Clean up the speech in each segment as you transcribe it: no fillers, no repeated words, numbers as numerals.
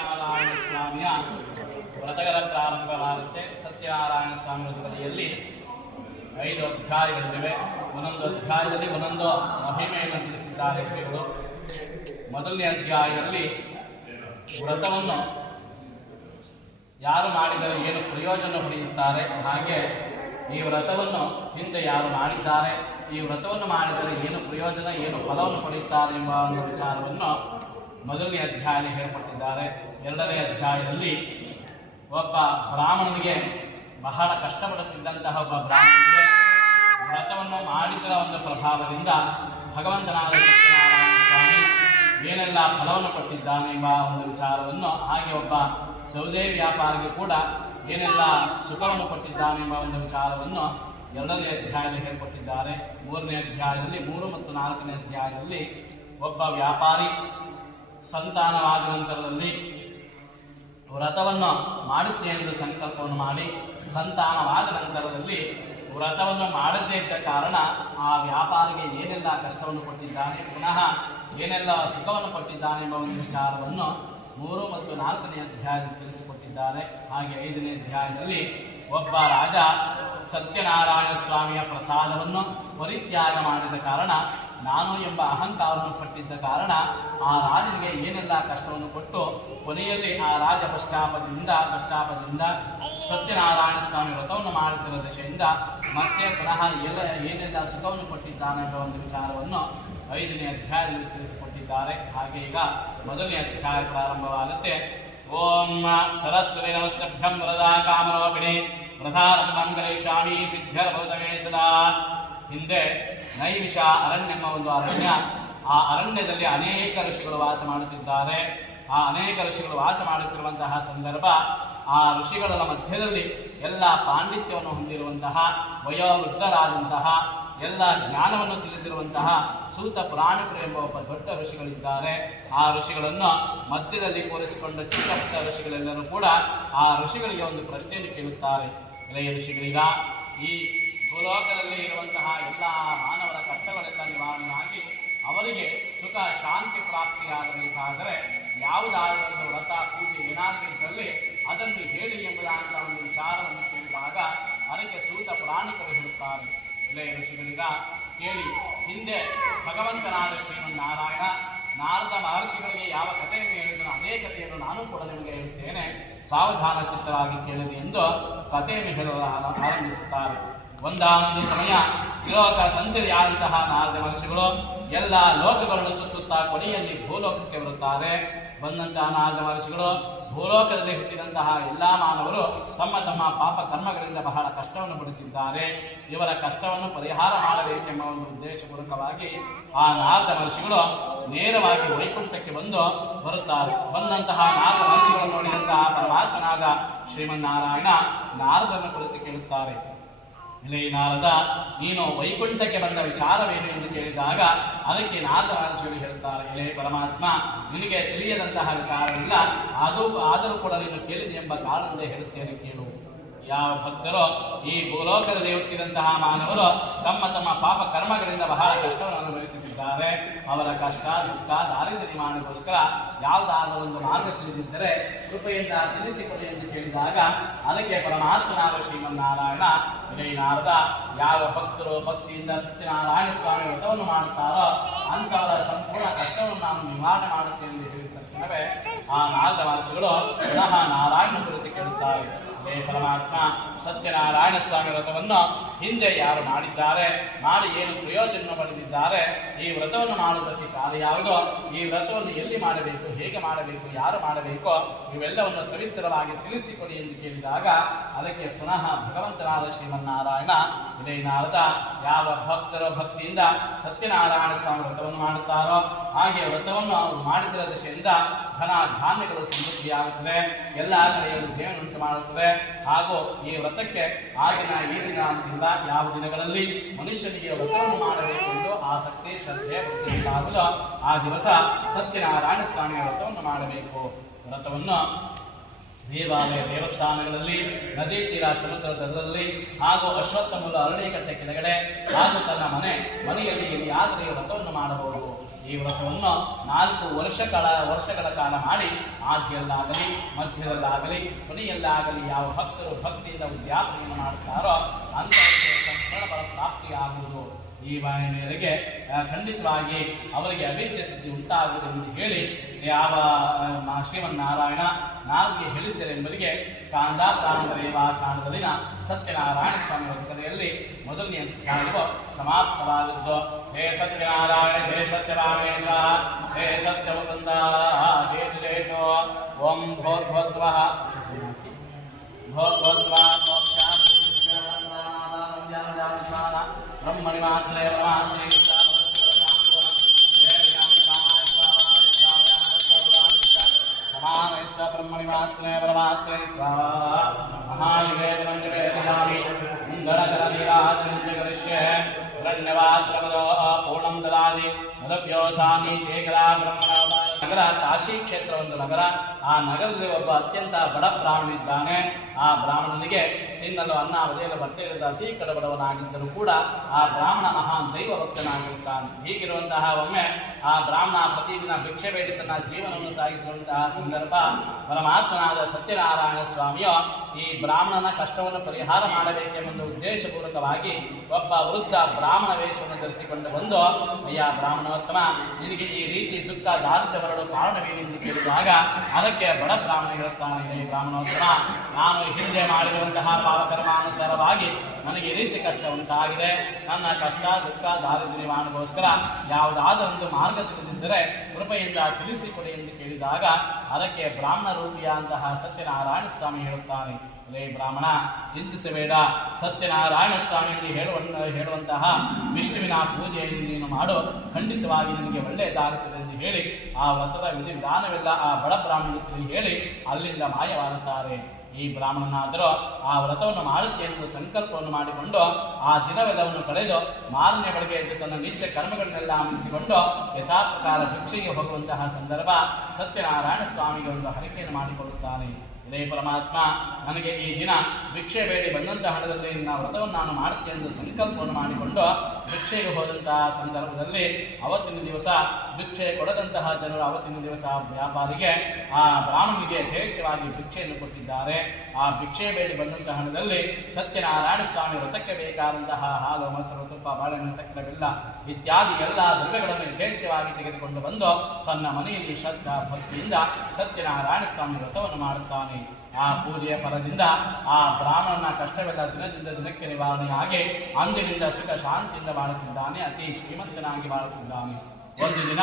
ಸತ್ಯನಾರಾಯಣ ಸ್ವಾಮಿಯ ವ್ರತಗಳ ಪ್ರಾರಂಭವಾಗುತ್ತೆ. ಸತ್ಯನಾರಾಯಣ ಸ್ವಾಮಿ ವ್ರತದಲ್ಲಿ 5 ಅಧ್ಯಾಯಗಳಿವೆ. ಒಂದೊಂದು ಅಧ್ಯಾಯದಲ್ಲಿ ಒಂದೊಂದು ಮಹಿಮೆಯನ್ನು ತಿಳಿಸಿದ್ದಾರೆ ಶ್ರೀಗಳು. ಮೊದಲನೇ ಅಧ್ಯಾಯದಲ್ಲಿ ವ್ರತವನ್ನು ಯಾರು ಮಾಡಿದರೆ ಏನು ಪ್ರಯೋಜನ ಪಡೆಯುತ್ತಾರೆ, ಹಾಗೆ ಈ ವ್ರತವನ್ನು ಹಿಂದೆ ಯಾರು ಮಾಡಿದ್ದಾರೆ, ಈ ವ್ರತವನ್ನು ಮಾಡಿದರೆ ಏನು ಪ್ರಯೋಜನ, ಏನು ಫಲವನ್ನು ಪಡೆಯುತ್ತಾರೆ ಎಂಬ ಒಂದು ವಿಚಾರವನ್ನು ಮೊದಲನೇ ಅಧ್ಯಾಯದಲ್ಲಿ ಹೇಳಿಕೊಟ್ಟಿದ್ದಾರೆ. ಎರಡನೇ ಅಧ್ಯಾಯದಲ್ಲಿ ಒಬ್ಬ ಬ್ರಾಹ್ಮಣನಿಗೆ ಬಹಳ ಕಷ್ಟಪಡುತ್ತಿದ್ದಂತಹ ಒಬ್ಬ ಬ್ರಾಹ್ಮಣನಿಗೆ ವ್ರತವನ್ನು ಮಾಡಿದರ ಒಂದು ಪ್ರಭಾವದಿಂದ ಭಗವಂತನಾದ ಸತ್ಯನಾರಾಯಣ ಸ್ವಾಮಿ ಏನೆಲ್ಲ ಫಲವನ್ನು ಕೊಟ್ಟಿದ್ದಾನೆ ಎಂಬ ಒಂದು ವಿಚಾರವನ್ನು, ಹಾಗೆ ಒಬ್ಬ ಸೌದೆ ವ್ಯಾಪಾರಿಗೆ ಕೂಡ ಏನೆಲ್ಲ ಸುಖವನ್ನು ಕೊಟ್ಟಿದ್ದಾನೆ ಎಂಬ ಒಂದು ವಿಚಾರವನ್ನು ಎರಡನೇ ಅಧ್ಯಾಯದಲ್ಲಿ ಹೇಳಿಕೊಟ್ಟಿದ್ದಾರೆ. ಮೂರನೇ ಅಧ್ಯಾಯದಲ್ಲಿ 3 ಮತ್ತು 4ನೇ ಅಧ್ಯಾಯದಲ್ಲಿ ಒಬ್ಬ ವ್ಯಾಪಾರಿ ಸಂತಾನವಾದ ನಂತರದಲ್ಲಿ ವ್ರತವನ್ನು ಮಾಡುತ್ತೇನೆ ಎಂದು ಸಂಕಲ್ಪವನ್ನು ಮಾಡಿ ಸಂತಾನವಾದ ನಂತರದಲ್ಲಿ ವ್ರತವನ್ನು ಮಾಡದೇ ಇದ್ದ ಕಾರಣ ಆ ವ್ಯಾಪಾರಿಗೆ ಏನೆಲ್ಲ ಕಷ್ಟವನ್ನು ಕೊಟ್ಟಿದ್ದಾನೆ, ಪುನಃ ಏನೆಲ್ಲ ಸುಖವನ್ನು ಕೊಟ್ಟಿದ್ದಾನೆ ಎಂಬ ಒಂದು ವಿಚಾರವನ್ನು 3 ಮತ್ತು 4ನೇ ಅಧ್ಯಾಯದಲ್ಲಿ ತಿಳಿಸಿಕೊಟ್ಟಿದ್ದಾರೆ. ಹಾಗೆ 5ನೇ ಅಧ್ಯಾಯದಲ್ಲಿ ಒಬ್ಬ ರಾಜ ಸತ್ಯನಾರಾಯಣ ಸ್ವಾಮಿಯ ಪ್ರಸಾದವನ್ನು ಪರಿತ್ಯಾಗ ಮಾಡಿದ ಕಾರಣ, ನಾನು ಎಂಬ ಅಹಂಕಾರವನ್ನು ಪಟ್ಟಿದ್ದ ಕಾರಣ ಆ ರಾಜನಿಗೆ ಏನೆಲ್ಲ ಕಷ್ಟವನ್ನು ಕೊಟ್ಟು ಕೊನೆಯಲ್ಲಿ ಆ ರಾಜ ಪಶ್ಚಾಪದಿಂದ ಸತ್ಯನಾರಾಯಣ ಸ್ವಾಮಿ ವ್ರತವನ್ನು ಮಾಡುತ್ತಿರುವ ದಶೆಯಿಂದ ಮತ್ತೆ ಪುನಃ ಏನೆಲ್ಲ ಸುಖವನ್ನು ಕೊಟ್ಟಿದ್ದಾನೆ ಎಂಬ ಒಂದು ವಿಚಾರವನ್ನು 5ನೇ ಅಧ್ಯಾಯದಲ್ಲಿ ತಿಳಿಸಿಕೊಟ್ಟಿದ್ದಾರೆ. ಹಾಗೆ ಈಗ ಮೊದಲನೇ ಅಧ್ಯಾಯ ಪ್ರಾರಂಭವಾಗುತ್ತೆ. ಓಂ ಸರಸ್ವತಿ ನಮಸ್ತಭ್ಯಂ ವರದಾ ಕಾಮರೋಪಿಣಿ ವ್ರತಾರಂಭಂ ಕರಿಷ್ಯಾಮಿ ಸಿದ್ಧ್ಯರ್ಭವತಮೇ ಸದಾ. ಹಿಂದೆ ನೈಮಿಷ ಅರಣ್ಯ ಎಂಬ ಒಂದು ಅರಣ್ಯ, ಆ ಅರಣ್ಯದಲ್ಲಿ ಅನೇಕ ಋಷಿಗಳು ವಾಸ ಮಾಡುತ್ತಿದ್ದಾರೆ. ಆ ಅನೇಕ ಋಷಿಗಳು ವಾಸ ಮಾಡುತ್ತಿರುವಂತಹ ಸಂದರ್ಭ, ಆ ಋಷಿಗಳ ಮಧ್ಯದಲ್ಲಿ ಎಲ್ಲ ಪಾಂಡಿತ್ಯವನ್ನು ಹೊಂದಿರುವಂತಹ ವಯೋವೃದ್ಧರಾದಂತಹ ಎಲ್ಲ ಜ್ಞಾನವನ್ನು ತಿಳಿದಿರುವಂತಹ ಸೂತ ಪುರಾಣಿಕರು ಎಂಬ ಒಬ್ಬ ದೊಡ್ಡ ಋಷಿಗಳಿದ್ದಾರೆ. ಆ ಋಷಿಗಳನ್ನು ಮಧ್ಯದಲ್ಲಿ ಕೂರಿಸಿಕೊಂಡ ಚಿಕ್ಕ ಪುಟ್ಟ ಋಷಿಗಳೆಲ್ಲರೂ ಕೂಡ ಆ ಋಷಿಗಳಿಗೆ ಒಂದು ಪ್ರಶ್ನೆಯನ್ನು ಕೇಳುತ್ತಾರೆ. ಎಳೆಯ ಋಷಿಗಳೀಗ ಈ ಭೂಲೋಕದಲ್ಲಿ ಇರುವಂತಹ ಎಲ್ಲ ಮಾನವರ ಕಷ್ಟಗಳೆಲ್ಲ ನಿವಾರಣೆಯಾಗಿ ಅವರಿಗೆ ಸುಖ ಶಾಂತಿ ಪ್ರಾಪ್ತಿಯಾಗಬೇಕಾದರೆ ಯಾವುದಾದರೂ ಒಂದು ವ್ರತ ಪೂಜೆ ಏನಾದರೂ ಇದ್ದಲ್ಲಿ ಅದನ್ನು ಹೇಳಿ ಎಂಬುದಾದ ಒಂದು ವಿಚಾರವನ್ನು ಕೇಳಿದಾಗ ಅದಕ್ಕೆ ಸೂತ ಪುರಾಣಿಕರು ಹೇಳುತ್ತಾರೆ. ಇಳೆಯ ಋಷಿಗಳಿಗ ಕೇಳಿ, ಹಿಂದೆ ಭಗವಂತನಾದ ಶ್ರೀಮನ್ನಾರಾಯಣ ನಾರದ ಮಹರ್ಷಿಗಳಿಗೆ ಯಾವ ಕಥೆಯನ್ನು ಹೇಳಿದನು ಅದೇ ಕಥೆಯನ್ನು ನಾನು ಕೂಡ ನಿಮಗೆ ಹೇಳುತ್ತೇನೆ, ಸಾವಧಾನ ಚಿತ್ತವಾಗಿ ಕೇಳಿದೆ ಎಂದು ಕಥೆಯನ್ನು ಹೇಳಲು ಆರಂಭಿಸುತ್ತಾರೆ. ಒಂದಾನೊಂದು ಸಮಯ ತ್ರಿಲೋಕ ಸಂಚರಿಯಾದಂತಹ ನಾರದ ಮಹರ್ಷಿಗಳು ಎಲ್ಲ ಲೋಕಗಳನ್ನು ಸುತ್ತುತ್ತಾ ಕೊನೆಯಲ್ಲಿ ಭೂಲೋಕಕ್ಕೆ ಬರುತ್ತಾರೆ. ಬಂದಂತಹ ನಾರದ ಮಹರ್ಷಿಗಳು ಭೂಲೋಕದಲ್ಲಿ ಹುಟ್ಟಿದಂತಹ ಎಲ್ಲ ಮಾನವರು ತಮ್ಮ ತಮ್ಮ ಪಾಪ ಕರ್ಮಗಳಿಂದ ಬಹಳ ಕಷ್ಟವನ್ನು ಪಡುತ್ತಿದ್ದಾರೆ, ಇವರ ಕಷ್ಟವನ್ನು ಪರಿಹಾರ ಮಾಡಬೇಕೆಂಬ ಒಂದು ಉದ್ದೇಶಪೂರ್ವಕವಾಗಿ ಆ ನಾರದ ಮಹರ್ಷಿಗಳು ನೇರವಾಗಿ ವೈಕುಂಠಕ್ಕೆ ಬರುತ್ತಾರೆ. ಬಂದಂತಹ ನಾರದ ಮಹರ್ಷಿಗಳನ್ನು ನೋಡಿದಂತಹ ಪರಮಾತ್ಮನಾದ ಶ್ರೀಮನ್ನಾರಾಯಣ ನಾರದನ್ನು ಕುರಿತು ಕೇಳುತ್ತಾರೆ. ಇಲೇ ನಾರದ, ನೀನು ವೈಕುಂಠಕ್ಕೆ ಬಂದ ವಿಚಾರವೇನು ಎಂದು ಕೇಳಿದಾಗ ಅದಕ್ಕೆ ನಾರದ ಮಹರ್ಷಿಗಳು ಹೇಳುತ್ತಾರೆ, ಇಲೇ ಪರಮಾತ್ಮ, ನಿನಗೆ ತಿಳಿಯದಂತಹ ವಿಚಾರವಿಲ್ಲ, ಆದರೂ ಕೂಡ ನೀನು ಕೇಳಿದೆ ಎಂಬ ಕಾರಣದಿಂದ ಹೇಳುತ್ತೇನೆ ಕೇಳು. ಯಾವ ಭಕ್ತರು ಈ ಭೂಲೋಕದಲ್ಲಿ ಹುಟ್ಟಿದಂತಹ ಮಾನವರು ತಮ್ಮ ತಮ್ಮ ಪಾಪ ಕರ್ಮಗಳಿಂದ ಬಹಳ ಕಷ್ಟವನ್ನು ಅನುಭವಿಸುತ್ತಿದ್ದಾರೆ, ಅವರ ಕಷ್ಟ ದುಃಖ ದಾರಿದ್ರ್ಯ ನಿವಾರಣೆಗೋಸ್ಕರ ಯಾವುದಾದರೂ ಒಂದು ಮಾರ್ಗ ತಿಳಿದಿದ್ದರೆ ಕೃಪೆಯಿಂದ ತಿಳಿಸಿಕೊಡಿ ಎಂದು ಕೇಳಿದಾಗ ಅದಕ್ಕೆ ಪರಮಾತ್ಮನಾದ ಶ್ರೀಮನ್ನಾರಾಯಣ, ಇಲೇ ನಾರದ, ಯಾವ ಭಕ್ತರು ಭಕ್ತಿಯಿಂದ ಸತ್ಯನಾರಾಯಣ ಸ್ವಾಮಿ ವ್ರತವನ್ನು ಮಾಡುತ್ತಾರೋ ಅಂತವರ ಸಂಪೂರ್ಣ ಕಷ್ಟವನ್ನು ನಾನು ನಿವಾರಣೆ ಮಾಡುತ್ತೇನೆ ಎಂದು ಹೇಳಿದ ತಕ್ಷಣವೇ ಆ ನಾರದ ಮಹರ್ಷಿಗಳು ಪುನಃ ನಾರಾಯಣ ಕುರಿತು ಕೇಳುತ್ತಾರೆ. ಹೇ ಪರಮಾತ್ಮ, ಸತ್ಯನಾರಾಯಣ ಸ್ವಾಮಿ ವ್ರತವನ್ನು ಹಿಂದೆ ಯಾರು ಮಾಡಿದ್ದಾರೆ, ಮಾಡಿ ಏನು ಪ್ರಯೋಜನ ಪಡೆದಿದ್ದಾರೆ, ಈ ವ್ರತವನ್ನು ಮಾಡುವುದಕ್ಕೆ ಕಾಲ ಯಾವುದೋ, ಈ ವ್ರತವನ್ನು ಎಲ್ಲಿ ಮಾಡಬೇಕು, ಹೇಗೆ ಮಾಡಬೇಕು, ಯಾರು ಮಾಡಬೇಕೋ ಇವೆಲ್ಲವನ್ನು ಸವಿಸ್ತರವಾಗಿ ತಿಳಿಸಿಕೊಡಿ ಎಂದು ಕೇಳಿದಾಗ ಅದಕ್ಕೆ ಪುನಃ ಭಗವಂತನಾದ ಶ್ರೀಮನ್ನಾರಾಯಣ, ಇದೇ ನಾರದ, ಯಾವ ಭಕ್ತರು ಭಕ್ತಿಯಿಂದ ಸತ್ಯನಾರಾಯಣ ಸ್ವಾಮಿ ವ್ರತವನ್ನು ಮಾಡುತ್ತಾರೋ ಹಾಗೆ ವ್ರತವನ್ನು ಅವರು ಮಾಡಿದರ ದಶೆಯಿಂದ ಧನ ಧಾನ್ಯಗಳು ಸಮೃದ್ಧಿಯಾಗುತ್ತದೆ, ಎಲ್ಲ ಕಡೆಯಲ್ಲೂ ಜೀವನ ಮಾಡುತ್ತದೆ. ಹಾಗೂ ಈ ವ್ರತಕ್ಕೆ ಆಗಿನ ಈ ದಿನ ಅಂತಿಲ್ಲ, ಯಾವ ದಿನಗಳಲ್ಲಿ ಮನುಷ್ಯನಿಗೆ ವ್ರತವನ್ನು ಮಾಡಬೇಕೆಂದು ಆಸಕ್ತಿ ಶ್ರದ್ಧೆ ಉಂಟಾಗಲು ಆ ದಿವಸ ಸತ್ಯನಾರಾಯಣ ಸ್ವಾಮಿಯ ವ್ರತವನ್ನು ಮಾಡಬೇಕು. ವ್ರತವನ್ನು ದೇವಾಲಯ ದೇವಸ್ಥಾನಗಳಲ್ಲಿ, ನದಿ ತೀರ ಸಮುದ್ರ ತಟದಲ್ಲಿ ಹಾಗೂ ಅಶ್ವತ್ಥಮೂಲ ಅರಳಿಕಟ್ಟೆ ಕೆಳಗಡೆ ಹಾಗೂ ತನ್ನ ಮನೆಯಲ್ಲಿ ಎಲ್ಲಿಯಾದರೂ ಈ ವ್ರತವನ್ನು ಮಾಡಬಹುದು. ಈ ವ್ರತವನ್ನು 4 ವರ್ಷಗಳ ಕಾಲ ಮಾಡಿ ಆದಿಯಲ್ಲಾಗಲಿ, ಮಧ್ಯದಲ್ಲಾಗಲಿ, ಕೊನೆಯಲ್ಲಾಗಲಿ ಯಾವ ಭಕ್ತರು ಭಕ್ತಿಯಿಂದ ಉದ್ಯಾಪನೆಯನ್ನು ಮಾಡುತ್ತಾರೋ ಅಂತವರಿಗೆ ಸಂಪೂರ್ಣ ಫಲ ಪ್ರಾಪ್ತಿಯಾಗುವುದು. ಈ ಬಾಯ ಮೇರೆಗೆ ಖಂಡಿತವಾಗಿ ಅವರಿಗೆ ಅಭೀಷ್ಟ ಸಿದ್ಧಿ ಉಂಟಾಗುವುದು ಎಂದು ಹೇಳಿ ಯಾವ ಶ್ರೀಮನ್ನಾರಾಯಣ ನಾಲ್ಗೆ ಹೇಳಿದ್ದಾರೆ ಎಂಬುದರಿಗೆ ಸ್ಕಾಂದ ಪ್ರಾಣದರೇವ ಕಾರಣದಲ್ಲಿನ ಸತ್ಯನಾರಾಯಣ ಸ್ವಾಮಿ ಕಥೆಯಲ್ಲಿ ಮೊದಲನೆಯ ಕಾರ್ಯವು ಸಮಾಪ್ತವಾದದ್ದು. ಹೇ ಸತ್ಯನಾರಾಯಣ, ಹೇ ಸತ್ಯರಾಮೇಶ, ಹೇ ಸತ್ಯಮುಕುಂದ, ಹೇ ಜೇಟೋ. ಓಂ ಭೋರ್ಭಸ್ವಃ ಬ್ರಹ್ಮಣಿ ಮಾತ್ರೇ ಪರಮಾತ್ಮೇ ಬ್ರಹ್ಮಣಿ ಮಾತ್ರೇ ಪರಮಾತ್ಮೇ ಮಹಾನಿವೇದನಂ ನಿವೇದಯಾಮಿ ಮಂಗಳಕರ ನೀರಾಜನಿಷ್ಯೇ ಧನ್ಯವಾದ್ರಮದೋ ಪೂರ್ಣಂ ದದಾತಿ ಮದವ್ಯೋಸಾಮಿ ಕೇಕಲಾ ಬ್ರಹ್ಮಣ ನಗರ ಕಾಶಿ ಕ್ಷೇತ್ರ ಒಂದು ನಗರ. ಆ ನಗರದಲ್ಲಿ ಒಬ್ಬ ಅತ್ಯಂತ ಬಡ ಬ್ರಾಹ್ಮಣಿದ್ದಾನೆ. ಆ ಬ್ರಾಹ್ಮಣನಿಗೆ ತಿನ್ನಲು ಅನ್ನ ಒದೆಯಲು ಬಟ್ಟೆ ಇಲ್ಲದ ಅತಿ ಕಡಬಡವನಾಗಿದ್ದರೂ ಕೂಡ ಆ ಬ್ರಾಹ್ಮಣ ಮಹಾನ್ ದೈವ ಭಕ್ತನಾಗಿರುತ್ತಾನೆ. ಹೀಗಿರುವಂತಹ ಒಮ್ಮೆ ಆ ಬ್ರಾಹ್ಮಣ ಪ್ರತಿದಿನ ಭಿಕ್ಷೆ ಬೇಡಿ ತನ್ನ ಜೀವನವನ್ನು ಸಾಗಿಸುವಂತಹ ಸಂದರ್ಭ ಪರಮಾತ್ಮನಾದ ಸತ್ಯನಾರಾಯಣ ಸ್ವಾಮಿಯು ಈ ಬ್ರಾಹ್ಮಣನ ಕಷ್ಟವನ್ನು ಪರಿಹಾರ ಮಾಡಬೇಕೆಂಬ ಉದ್ದೇಶಪೂರ್ವಕವಾಗಿ ಒಬ್ಬ ವೃದ್ಧ ಬ್ರಾಹ್ಮಣ ವೇಷವನ್ನು ಧರಿಸಿಕೊಂಡು ಬಂದು, ಅಯ್ಯ ಬ್ರಾಹ್ಮಣೋತ್ತಮ, ನಿನಗೆ ಈ ರೀತಿ ದುಃಖ ದಾರಿದ್ರ್ಯ ಬರಲು ಕಾರಣವೇನೆಂದು ಕೇಳಿದಾಗ ಅದಕ್ಕೆ ಬಡ ಬ್ರಾಹ್ಮಣ ಹೇಳುತ್ತಾನೆ, ಈ ಬ್ರಾಹ್ಮಣೋತ್ತಮ, ನಾನು ಹಿಂದೆ ಮಾಡಿರುವಂತಹ ಪಾಪಕರ್ಮಾನುಸಾರವಾಗಿ ನನಗೆ ಈ ರೀತಿ ಕಷ್ಟ ಉಂಟಾಗಿದೆ. ನನ್ನ ಕಷ್ಟ ದುಃಖ ದಾರಿದ್ರ್ಯ ನಿವಾರಣೆಗೋಸ್ಕರ ಯಾವುದಾದರೂ ಒಂದು ಮಾರ್ಗ ತಿಳಿದಿದ್ದರೆ ಕೃಪೆಯಿಂದ ತಿಳಿಸಿಕೊಡಿ ಎಂದು ಕೇಳಿದಾಗ ಅದಕ್ಕೆ ಬ್ರಾಹ್ಮಣ ರೂಪಿಯಾದಂತಹ ಸತ್ಯನಾರಾಯಣ ಸ್ವಾಮಿ ಹೇಳುತ್ತಾನೆ, ಲೇ ಬ್ರಾಹ್ಮಣ, ಚಿಂತಿಸಬೇಡ. ಸತ್ಯನಾರಾಯಣ ಸ್ವಾಮಿಯಲ್ಲಿ ಹೇಳುವಂತಹ ವಿಷ್ಣುವಿನ ಪೂಜೆಯನ್ನು ನೀನು ಮಾಡು, ಖಂಡಿತವಾಗಿ ನಿನಗೆ ಒಳ್ಳೆಯದಾಗುತ್ತದೆ ಎಂದು ಹೇಳಿ ಆ ವ್ರತದ ವಿಧಿವಿಧಾನವೆಲ್ಲ ಆ ಬಡ ಬ್ರಾಹ್ಮಣಕ್ಕೆ ಹೇಳಿ ಅಲ್ಲಿಂದ ಮಾಯವಾಗುತ್ತಾರೆ. ಈ ಬ್ರಾಹ್ಮಣನಾದರೂ ಆ ವ್ರತವನ್ನು ಮಾಡುತ್ತೆ ಎಂದು ಸಂಕಲ್ಪವನ್ನು ಮಾಡಿಕೊಂಡು ಆ ದಿನವೆಲ್ಲವನ್ನು ಕಳೆದು ಮಾರನೇ ಬೆಳಗ್ಗೆ ಎದ್ದು ತನ್ನ ನಿತ್ಯ ಕರ್ಮಗಳನ್ನೆಲ್ಲ ಮುಗಿಸಿಕೊಂಡು ಯಥಾಪ್ರಕಾರ ಭಿಕ್ಷೆಗೆ ಹೋಗುವಂತಹ ಸಂದರ್ಭ ಸತ್ಯನಾರಾಯಣ ಸ್ವಾಮಿಗೆ ಒಂದು ಹರಕೆಯನ್ನು ಮಾಡಿಕೊಳ್ಳುತ್ತಾನೆ. ಇದೇ ಪರಮಾತ್ಮ, ನನಗೆ ಈ ದಿನ ಭಿಕ್ಷೆ ಬೇಡಿ ಬಂದಂತಹ ಹಣದಲ್ಲಿ ನಿನ್ನ ವ್ರತವನ್ನು ನಾನು ಮಾಡುತ್ತೇನೆ ಎಂದು ಸಂಕಲ್ಪವನ್ನು ಮಾಡಿಕೊಂಡು ಭಿಕ್ಷೆಗೆ ಹೋದಂತಹ ಸಂದರ್ಭದಲ್ಲಿ ಅವತ್ತಿನ ದಿವಸ ಭಿಕ್ಷೆ ಕೊಡದಂತಹ ಜನರು ಅವತ್ತಿನ ದಿವಸ ವ್ಯಾಪಾರಿಗೆ ಆ ಬ್ರಾಹ್ಮಣಿಗೆ ಯಥೇಚ್ಛವಾಗಿ ಭಿಕ್ಷೆಯನ್ನು ಕೊಟ್ಟಿದ್ದಾರೆ. ಆ ಭಿಕ್ಷೆ ಬೇಡಿ ಬಂದಂತಹ ಹಣದಲ್ಲಿ ಸತ್ಯನಾರಾಯಣ ಸ್ವಾಮಿ ವ್ರತಕ್ಕೆ ಬೇಕಾದಂತಹ ಹಾಲು, ಮೊಸರು, ತುಪ್ಪ, ಬಾಳೆಹಣ್ಣು, ಸಕ್ಕರೆ, ಬೆಲ್ಲ ಇತ್ಯಾದಿ ಎಲ್ಲ ದ್ರವ್ಯಗಳನ್ನು ಯಥೇಚ್ಛವಾಗಿ ತೆಗೆದುಕೊಂಡು ಬಂದು ತನ್ನ ಮನೆಯಲ್ಲಿ ಶ್ರದ್ಧಾ ಭಕ್ತಿಯಿಂದ ಸತ್ಯನಾರಾಯಣ ಸ್ವಾಮಿ ವ್ರತವನ್ನು ಮಾಡುತ್ತಾನೆ. ಆ ಪೂಜೆಯ ಫಲದಿಂದ ಆ ಬ್ರಾಹ್ಮಣನ ಕಷ್ಟವೆಲ್ಲ ದಿನದಿಂದ ದಿನಕ್ಕೆ ನಿವಾರಣೆಯಾಗಿ ಅಂದಿನಿಂದ ಸುಖ ಶಾಂತಿಯಿಂದ ಬಾಳುತ್ತಿದ್ದಾನೆ, ಅತಿ ಶ್ರೀಮಂತನಾಗಿ ಬಾಳುತ್ತಿದ್ದಾನೆ. ಒಂದು ದಿನ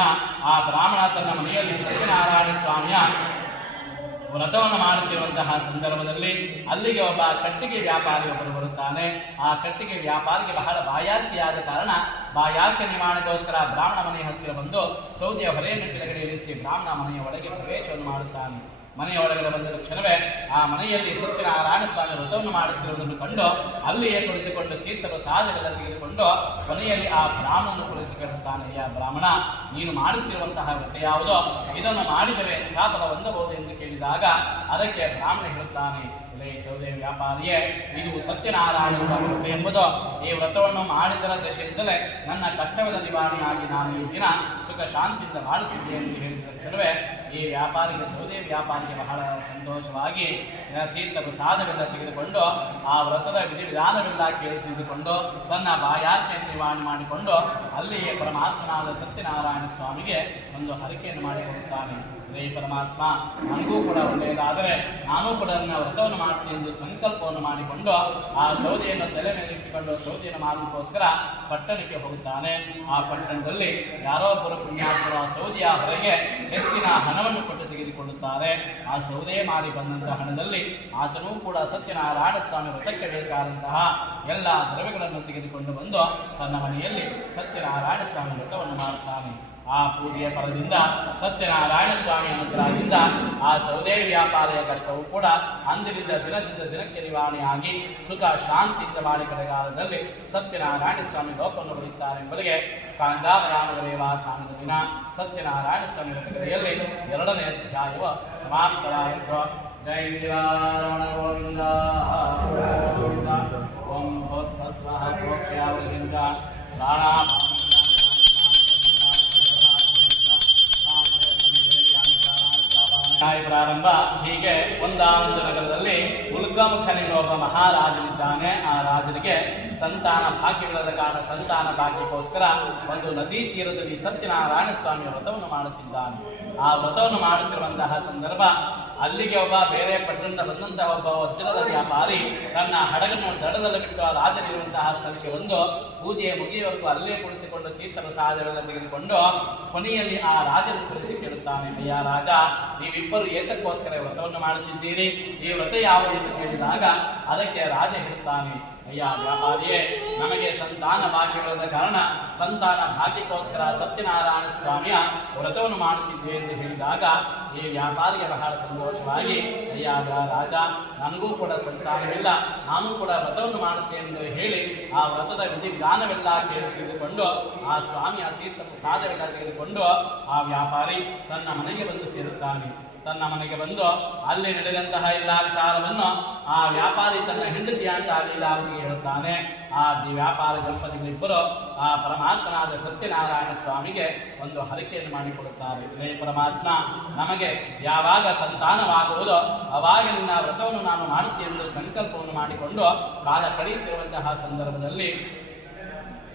ಆ ಬ್ರಾಹ್ಮಣ ತನ್ನ ಮನೆಯಲ್ಲಿ ಸತ್ಯನಾರಾಯಣ ಸ್ವಾಮಿಯ ವ್ರತವನ್ನು ಮಾಡುತ್ತಿರುವಂತಹ ಸಂದರ್ಭದಲ್ಲಿ ಅಲ್ಲಿಗೆ ಒಬ್ಬ ಕಟ್ಟಿಗೆ ವ್ಯಾಪಾರಿ ಒಬ್ಬರು ಬರುತ್ತಾನೆ. ಆ ಕಟ್ಟಿಗೆ ವ್ಯಾಪಾರಿಗೆ ಬಹಳ ಬಾಯಾರಿಕೆಯಾದ ಕಾರಣ ಬಾಯಾರಿಕೆ ನಿವಾರಣೆಗೋಸ್ಕರ ಬ್ರಾಹ್ಮಣ ಮನೆಯ ಹತ್ತಿರ ಬಂದು ಸೌದೆಯ ಹೊರೆಯನ್ನು ಕೆಳಗಡೆ ಇಳಿಸಿ ಬ್ರಾಹ್ಮಣ ಮನೆಯ ಒಳಗೆ ಪ್ರವೇಶವನ್ನು ಮಾಡುತ್ತಾನೆ. ಮನೆಯ ಒಳಗಡೆ ಬಂದ ತಕ್ಷಣವೇ ಆ ಮನೆಯಲ್ಲಿ ಸತ್ಯನಾರಾಯಣ ಸ್ವಾಮಿ ವ್ರತವನ್ನು ಮಾಡುತ್ತಿರುವುದನ್ನು ಕಂಡು ಅಲ್ಲಿಯೇ ಕುಳಿತುಕೊಂಡು ತೀರ್ಥ ಪ್ರಸಾದಗಳನ್ನು ತೆಗೆದುಕೊಂಡು ಕೊನೆಯಲ್ಲಿ ಆ ಬ್ರಾಹ್ಮಣನು ಕುಳಿತು ಕೇಳುತ್ತಾನೆ, ಯಾ ಬ್ರಾಹ್ಮಣ, ನೀನು ಮಾಡುತ್ತಿರುವಂತಹ ವ್ರತ ಯಾವುದೋ, ಇದನ್ನು ಮಾಡಿದರೆ ಎಂಥ ಫಲ ಹೊಂದಬಹುದು ಎಂದು ಕೇಳಿದಾಗ ಅದಕ್ಕೆ ಬ್ರಾಹ್ಮಣ ಹೇಳುತ್ತಾನೆ, ಇಲ್ಲೇ ಸೌದೆ ವ್ಯಾಪಾರಿಯೇ, ಇದು ಸತ್ಯನಾರಾಯಣ ಸ್ವಾಮಿ ವ್ರತ ಎಂಬುದು. ಈ ವ್ರತವನ್ನು ಮಾಡಿದರ ದಶೆಯಿಂದಲೇ ನನ್ನ ಕಷ್ಟವಾದ ನಿವಾರಣೆಯಾಗಿ ನಾನು ಈ ದಿನ ಸುಖ ಶಾಂತಿಯಿಂದ ಬಾಳುತ್ತಿದ್ದೇನೆ ಎಂದು ಹೇಳಿದ ತಕ್ಷಣವೇ ಈ ವ್ಯಾಪಾರಿಗೆ ಸೌದೆ ವ್ಯಾಪಾರಿಗೆ ಬಹಳ ಸಂತೋಷವಾಗಿ ತೀರ್ಥ ಪ್ರಸಾದವೆಲ್ಲ ತೆಗೆದುಕೊಂಡು ಆ ವ್ರತದ ವಿಧಿವಿಧಾನವೆಲ್ಲ ಕೇಳಿ ತಿಳಿದುಕೊಂಡು ತನ್ನ ಬಾಯಾರಿಕೆಯನ್ನು ನಿವಾರಣೆ ಮಾಡಿಕೊಂಡು ಅಲ್ಲಿಯೇ ಪರಮಾತ್ಮನಾದ ಸತ್ಯನಾರಾಯಣ ಸ್ವಾಮಿಗೆ ಒಂದು ಹರಕೆಯನ್ನು ಮಾಡಿಕೊಡುತ್ತಾನೆ. ರೇ ಪರಮಾತ್ಮ, ನನಗೂ ಕೂಡ ಒಳ್ಳೆಯದಾದರೆ ನಾನೂ ಕೂಡ ನನ್ನ ವ್ರತವನ್ನು ಮಾಡ್ತೀನಿ ಎಂದು ಸಂಕಲ್ಪವನ್ನು ಮಾಡಿಕೊಂಡು ಆ ಸೌದೆಯನ್ನು ತಲೆ ಮೇಲೆ ಇಟ್ಟುಕೊಂಡು ಸೌದೆಯನ್ನು ಮಾಡಲಿಕ್ಕೋಸ್ಕರ ಪಟ್ಟಣಕ್ಕೆ ಹೋಗುತ್ತಾನೆ. ಆ ಪಟ್ಟಣದಲ್ಲಿ ಯಾರೋ ಒಬ್ಬರು ಪುಣ್ಯಾತ್ಮರು ಆ ಸೌದೆಯ ಹೊರಗೆ ಹೆಚ್ಚಿನ ಹಣವನ್ನು ಕೊಟ್ಟು ತೆಗೆದುಕೊಳ್ಳುತ್ತಾರೆ. ಆ ಸೌದೆ ಮಾರಿ ಬಂದಂತಹ ಹಣದಲ್ಲಿ ಆತನೂ ಕೂಡ ಸತ್ಯನಾರಾಯಣ ಸ್ವಾಮಿ ವ್ರತಕ್ಕೆ ಬೇಕಾದಂತಹ ಎಲ್ಲ ದ್ರವ್ಯಗಳನ್ನು ತೆಗೆದುಕೊಂಡು ಬಂದು ತನ್ನ ಮನೆಯಲ್ಲಿ ಸತ್ಯನಾರಾಯಣ ಸ್ವಾಮಿ ವ್ರತವನ್ನು ಮಾಡುತ್ತಾನೆ. ಆ ಪೂಜೆಯ ಫಲದಿಂದ ಸತ್ಯನಾರಾಯಣ ಸ್ವಾಮಿ ಅನುಗ್ರಹದಿಂದ ಆ ಸೌದೆ ವ್ಯಾಪಾರಿಯ ಕಷ್ಟವೂ ಕೂಡ ಅಂದಿನಿಂದ ದಿನದಿಂದ ದಿನಕ್ಕೆ ನಿವಾರಣೆಯಾಗಿ ಸುಖ ಶಾಂತಿಯಿಂದ ಮಾಡಿ ಕಡೆಗಾಲದಲ್ಲಿ ಸತ್ಯನಾರಾಯಣ ಸ್ವಾಮಿ ಲೋಕವನ್ನು ಬರುತ್ತಾರೆ ಎಂಬುದಕ್ಕೆ ಸ್ಕಾಂದಾವರಾಮದೇವ ಕಾಣದ ದಿನ ಸತ್ಯನಾರಾಯಣ ಸ್ವಾಮಿ ಕಥೆಯಲ್ಲಿ 2ನೇ ಅಧ್ಯಾಯವು ಸಮಾಪ್ತವಾಯಿತು. ಜೈ ನಿವಾರಣ ಗೋವಿಂದ ಓಂ ಭೂರ್ಭುವಃ ಸ್ವಃ ಪ್ರಾರಂಭ. ಹೀಗೆ ಒಂದಾನೊಂದು ನಗರದಲ್ಲಿ ಉಲ್ಗಮುಖನೆಂಬ ಒಬ್ಬ ಮಹಾರಾಜನಿದ್ದಾನೆ. ಆ ರಾಜನಿಗೆ ಸಂತಾನ ಭಾಗ್ಯವಿಲ್ಲದ ಕಾರಣ ಸಂತಾನ ಭಾಗ್ಯಕ್ಕೋಸ್ಕರ ಒಂದು ನದಿ ತೀರದಲ್ಲಿ ಸತ್ಯನಾರಾಯಣ ಸ್ವಾಮಿಯ ವ್ರತವನ್ನು ಮಾಡುತ್ತಿದ್ದಾನೆ. ಆ ವ್ರತವನ್ನು ಮಾಡುತ್ತಿರುವಂತಹ ಸಂದರ್ಭ ಅಲ್ಲಿಗೆ ಒಬ್ಬ ಬೇರೆ ಪಟ್ಟಣದಿಂದ ಬಂದಂತಹ ಒಬ್ಬ ವಜ್ರದ ವ್ಯಾಪಾರಿ ತನ್ನ ಹಡಗನ್ನು ದಡದಲ್ಲಿ ಬಿಟ್ಟು ಆ ರಾಜನಿರುವಂತಹ ಸ್ಥಳಕ್ಕೆ ಒಂದು ಪೂಜೆ ಮುಗಿಯುವವರೆಗೂ ಅಲ್ಲೇ ಕುಳಿತುಕೊಂಡು ತೀರ್ಥ ಪ್ರಸಾದಗಳನ್ನು ತೆಗೆದುಕೊಂಡು ಕೊನೆಯಲ್ಲಿ ಆ ರಾಜನ ಕುರಿತು ಕೇಳುತ್ತಾನೆ, ಅಯ್ಯ ರಾಜ, ನೀವಿಬ್ಬರು ಏತಕ್ಕೋಸ್ಕರ ವ್ರತವನ್ನು ಮಾಡುತ್ತಿದ್ದೀರಿ? ಈ ವ್ರತ ಯಾವುದು ಎಂದು ಕೇಳಿದಾಗ ಅದಕ್ಕೆ ರಾಜ ಹೇಳುತ್ತಾನೆ, ಅಯ್ಯ ವ್ಯಾಪಾರಿಯೇ, ನಮಗೆ ಸಂತಾನ ಭಾಗ್ಯವಿಲ್ಲದ ಕಾರಣ ಸಂತಾನ ಭಾಗ್ಯಕ್ಕೋಸ್ಕರ ಸತ್ಯನಾರಾಯಣ ಸ್ವಾಮಿಯ ವ್ರತವನ್ನು ಮಾಡುತ್ತಿದ್ದೆ ಎಂದು ಹೇಳಿದಾಗ ಈ ವ್ಯಾಪಾರಿಗೆ ಬಹಳ ಸಂತೋಷವಾಗಿ, ಅಯ್ಯ ರಾಜ, ನನಗೂ ಕೂಡ ಸಂತಾನವಿಲ್ಲ, ನಾನು ಕೂಡ ವ್ರತವನ್ನು ಮಾಡುತ್ತೇನೆ ಎಂದು ಹೇಳಿ ಆ ವ್ರತದ ವಿಧಿವಿಧಾನವೆಲ್ಲ ತಿಳಿದುಕೊಂಡು ಆ ಸ್ವಾಮಿಯ ತೀರ್ಥ ಪ್ರಸಾದವೆಲ್ಲ ತೆಗೆದುಕೊಂಡು ಆ ವ್ಯಾಪಾರಿ ತನ್ನ ಮನೆಗೆ ಬಂದು ಸೇರುತ್ತಾನೆ. ತನ್ನ ಮನೆಗೆ ಬಂದು ಅಲ್ಲಿ ನಡೆದಂತಹ ಎಲ್ಲ ವಿಚಾರವನ್ನು ಆ ವ್ಯಾಪಾರಿ ತನ್ನ ಹೆಂಡತಿಯಾದ ಲೀಲಾವತಿಗೆ ಹೇಳುತ್ತಾನೆ. ಆ ವ್ಯಾಪಾರಿ ದಂಪತಿಗಳಿಬ್ಬರು ಆ ಪರಮಾತ್ಮನಾದ ಸತ್ಯನಾರಾಯಣ ಸ್ವಾಮಿಗೆ ಒಂದು ಹರಕೆಯನ್ನು ಮಾಡಿಕೊಡುತ್ತಾರೆ. ಹೇ ಪರಮಾತ್ಮ, ನಮಗೆ ಯಾವಾಗ ಸಂತಾನವಾಗುವುದೋ ಅವಾಗ ನಿನ್ನ ವ್ರತವನ್ನು ನಾನು ಮಾಡುತ್ತೇನೆ ಎಂದು ಸಂಕಲ್ಪವನ್ನು ಮಾಡಿಕೊಂಡು ಕಾಲ ಕಳೆಯುತ್ತಿರುವಂತಹ ಸಂದರ್ಭದಲ್ಲಿ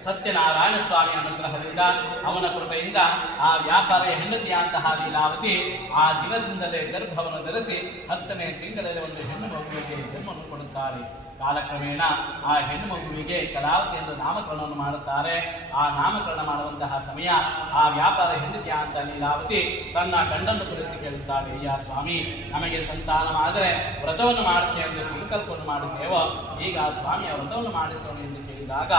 ಸತ್ಯನಾರಾಯಣ ಸ್ವಾಮಿಯ ಅನುಗ್ರಹದಿಂದ ಅವನ ಕೃಪೆಯಿಂದ ಆ ವ್ಯಾಪಾರಿಯ ಹೆಂಡತಿಯಂತಹ ಲೀಲಾವತಿ ಆ ದಿನದಿಂದಲೇ ಗರ್ಭವನ್ನು ಧರಿಸಿ 10ನೇ ತಿಂಗಳಲ್ಲಿ ಒಂದು ಹೆಣ್ಣು ಮಗುವಿಗೆ ಜನ್ಮವನ್ನು ಕೊಡುತ್ತಾರೆ. ಕಾಲಕ್ರಮೇಣ ಆ ಹೆಣ್ಣು ಮಗುವಿಗೆ ಕಲಾವತಿ ಎಂದು ನಾಮಕರಣವನ್ನು ಮಾಡುತ್ತಾರೆ. ಆ ನಾಮಕರಣ ಮಾಡುವಂತಹ ಸಮಯ ಆ ವ್ಯಾಪಾರ ಹೆಂಡತಿಯಂತ ಲೀಲಾವತಿ ತನ್ನ ಗಂಡನ್ನು ಕುರಿತು ಕೇಳುತ್ತಾಳೆ, ಅಯ್ಯ ಸ್ವಾಮಿ, ನಮಗೆ ಸಂತಾನವಾದರೆ ವ್ರತವನ್ನು ಮಾಡುತ್ತೇವೆ ಎಂದು ಸಂಕಲ್ಪವನ್ನು ಮಾಡುತ್ತೇವೋ, ಈಗ ಆ ಸ್ವಾಮಿಯ ವ್ರತವನ್ನು ಮಾಡಿಸೋಣ ಎಂದು ಕೇಳಿದಾಗ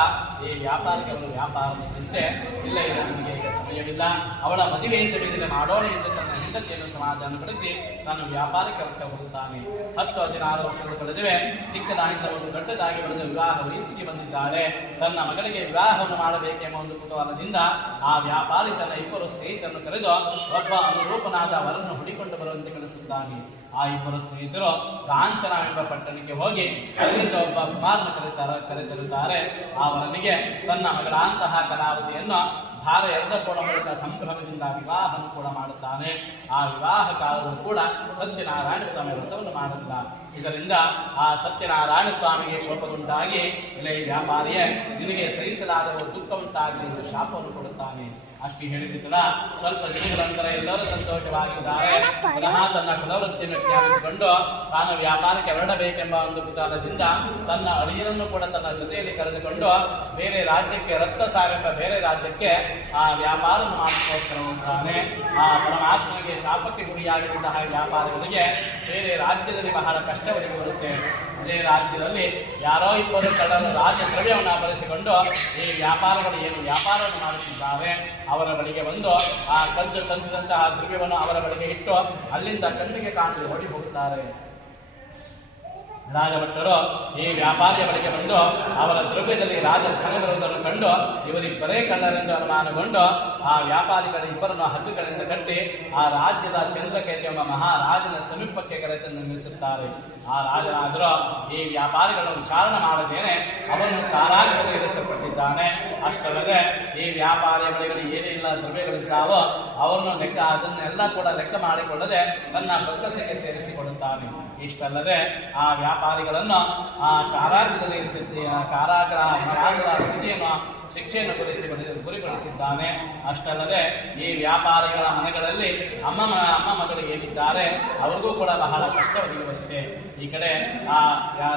ಈ ವ್ಯಾಪಾರಿಗೆ ಅವರ ವ್ಯಾಪಾರದ ಚಿಂತೆ ಇಲ್ಲ, ನನಗೆ ಈಗ ಸಮಯವಿಲ್ಲ, ಅವಳ ಮದುವೆ ಸಭೆಯಲ್ಲಿ ಮಾಡೋಣ ಎಂದು ತನ್ನ ಹೆಂಡತಿಯನ್ನು ಸಮಾಧಾನಪಡಿಸಿ ತನ್ನ ವ್ಯಾಪಾರಕ್ಕೆ ಹೊರಟ ಹೋಗುತ್ತಾನೆ. 10-16 ವರ್ಷಗಳು ಕಳೆದಿವೆ. ಚಿಕ್ಕದಾಗಿದ್ದ ಒಂದು ದೊಡ್ಡದಾಗಿ ಒಂದು ವಿವಾಹ ವಯಸ್ಸಿಗೆ ಬಂದಿದ್ದಾರೆ. ತನ್ನ ಮಗಳಿಗೆ ವಿವಾಹವನ್ನು ಮಾಡಬೇಕೆಂಬ ಒಂದು ಕುತೂಹಲದಿಂದ ಆ ವ್ಯಾಪಾರಿ ತನ್ನ ಇಬ್ಬರು ಸ್ನೇಹಿತರನ್ನು ಕರೆದು ಒಬ್ಬ ಅನುರೂಪನಾದ ವರನ್ನು ಹುಡಿಕೊಂಡು ಬರುವಂತೆ ಕಳಿಸುತ್ತಾನೆ. ಆ ಇಬ್ಬರು ಸ್ನೇಹಿತರು ಕಾಂಚನ ಎಂಬ ಪಟ್ಟಣಕ್ಕೆ ಹೋಗಿ ಅಲ್ಲಿಂದ ಒಬ್ಬ ಕುಮಾರನ ಕರೆತರುತ್ತಾರೆ. ಆ ವರನಿಗೆ ತನ್ನ ಮಗಳಂತಹ ಕಲಾವತಿಯನ್ನು ಧಾರ ಎರಡಕೋಣ ಮೂಲಕ ಸಂಭ್ರಮದಿಂದ ವಿವಾಹವನ್ನು ಕೂಡ ಮಾಡುತ್ತಾನೆ. ಆ ವಿವಾಹ ಕಾಲದಲ್ಲೂ ಕೂಡ ಸತ್ಯನಾರಾಯಣ ಸ್ವಾಮಿ ವ್ರತವನ್ನು ಮಾಡಲಿಲ್ಲ. ಇದರಿಂದ ಆ ಸತ್ಯನಾರಾಯಣ ಸ್ವಾಮಿಗೆ ಕೋಪವುಂಟಾಗಿ, ಇಲ್ಲೇ ವ್ಯಾಪಾರಿಯೇ, ನಿನಗೆ ಸಹಿಸಲಾದ ದುಃಖ ಉಂಟಾಗಲಿ ಎಂದು ಶಾಪವನ್ನು ಕೊಡುತ್ತಾನೆ. ಅಷ್ಟು ಹೇಳಿದ ಸ್ವಲ್ಪ ದಿನಗಳ ನಂತರ ಎಲ್ಲರೂ ಸಂತೋಷವಾಗಿದ್ದಾರೆ. ಪುನಃ ತನ್ನ ಕುಲವೃತ್ತಿಯನ್ನು ತ್ಯಾಗಿಸಿಕೊಂಡು ತಾನು ವ್ಯಾಪಾರಕ್ಕೆ ಹೊರಡಬೇಕೆಂಬ ಒಂದು ಕುತೂಹಲದಿಂದ ತನ್ನ ಅಳಿಯನನ್ನು ಕೂಡ ತನ್ನ ಜೊತೆಯಲ್ಲಿ ಕರೆದುಕೊಂಡು ಬೇರೆ ರಾಜ್ಯಕ್ಕೆ ರಕ್ತಸಾವೆಂಬ ಬೇರೆ ರಾಜ್ಯಕ್ಕೆ ಆ ವ್ಯಾಪಾರವನ್ನು ಮಾಡಿಸ್ಕೋಸ್ಕರ ಹೋಗ್ತಾನೆ. ಆ ಪರಮಾತ್ಮನಿಗೆ ಶಾಪಕ್ಕೆ ಗುರಿಯಾಗಿರುವಂತಹ ವ್ಯಾಪಾರಿಗಳಿಗೆ ಬೇರೆ ರಾಜ್ಯದಲ್ಲಿ ಬಹಳ ಕಷ್ಟವರಿಗೆ ಬರುತ್ತೆ. ಅದೇ ರಾಜ್ಯದಲ್ಲಿ ಯಾರೋ ಇಬ್ಬರು ಕಳ್ಳರು ರಾಜ್ಯ ದ್ರವ್ಯವನ್ನು ಅಪಹರಿಸಿಕೊಂಡು ಈ ವ್ಯಾಪಾರಗಳು ಏನು ವ್ಯಾಪಾರವನ್ನು ಮಾಡುತ್ತಿದ್ದಾರೆ ಅವರ ಬಳಿಗೆ ಬಂದು ಆ ಕದ್ದು ತಂದಿದಂತಹ ದ್ರವ್ಯವನ್ನು ಅವರ ಬಳಿಗೆ ಇಟ್ಟು ಅಲ್ಲಿಂದ ಕಣ್ಣಿಗೆ ಕಾಣಲು ಓಡಿ ಹೋಗುತ್ತಾರೆ. ರಾಜಭಟ್ಟರು ಈ ವ್ಯಾಪಾರಿಯ ಬಳಿಗೆ ಬಂದು ಅವರ ದ್ರವ್ಯದಲ್ಲಿ ರಾಜ ಧನವಿರುವುದನ್ನು ಕಂಡು ಇವರಿಬ್ಬರೇ ಕಳ್ಳರೆಂದು ಅನುಮಾನಗೊಂಡು ಆ ವ್ಯಾಪಾರಿಗಳ ಇಬ್ಬರನ್ನು ಹದ್ದುಗಳಿಂದ ಕಟ್ಟಿ ಆ ರಾಜ್ಯದ ಚಂದ್ರಕೇತು ಎಂಬ ಮಹಾರಾಜನ ಸಮೀಪಕ್ಕೆ ಕರೆತಂದು ನಿಲ್ಲಿಸುತ್ತಾರೆ. ಆ ರಾಜನಾದರೂ ಈ ವ್ಯಾಪಾರಿಗಳನ್ನು ವಿಚಾರಣೆ ಮಾಡದೇನೆ ಅವರನ್ನು ಕಾರಾಗೃಹದಲ್ಲಿ ಇರಿಸಲ್ಪಟ್ಟಿದ್ದಾನೆ. ಅಷ್ಟಲ್ಲದೆ ಈ ವ್ಯಾಪಾರಿಯ ಬಳಿಗಳು ಏನೆಲ್ಲ ದ್ರವ್ಯಗಳಿದ್ದಾವೋ ಅವರನ್ನು ಅದನ್ನೆಲ್ಲ ಕೂಡ ಲೆಕ್ಕ ಮಾಡಿಕೊಳ್ಳದೆ ತನ್ನ ಬೊಕ್ಕಸಕ್ಕೆ ಸೇರಿಸಿಕೊಳ್ಳುತ್ತಾನೆ. ಇಷ್ಟಲ್ಲದೆ ಆ ವ್ಯಾಪಾರಿಗಳನ್ನು ಆ ಕಾರಾಗೃಹದಲ್ಲಿ ಕಾರಾಗೃಹ ನಿವಾಸದ ಸ್ಥಿತಿಯನ್ನು ಶಿಕ್ಷೆಯನ್ನು ಗುರಿಗೊಳಿಸಿದ್ದಾನೆ. ಅಷ್ಟಲ್ಲದೆ ಈ ವ್ಯಾಪಾರಿಗಳ ಮನೆಗಳಲ್ಲಿ ಅಮ್ಮ ಮಗಳು ಏನಿದ್ದಾರೆ ಅವ್ರಿಗೂ ಕೂಡ ಬಹಳ ಕಷ್ಟವಾಗಿ ಬರುತ್ತೆ. ಈ ಕಡೆ ಆ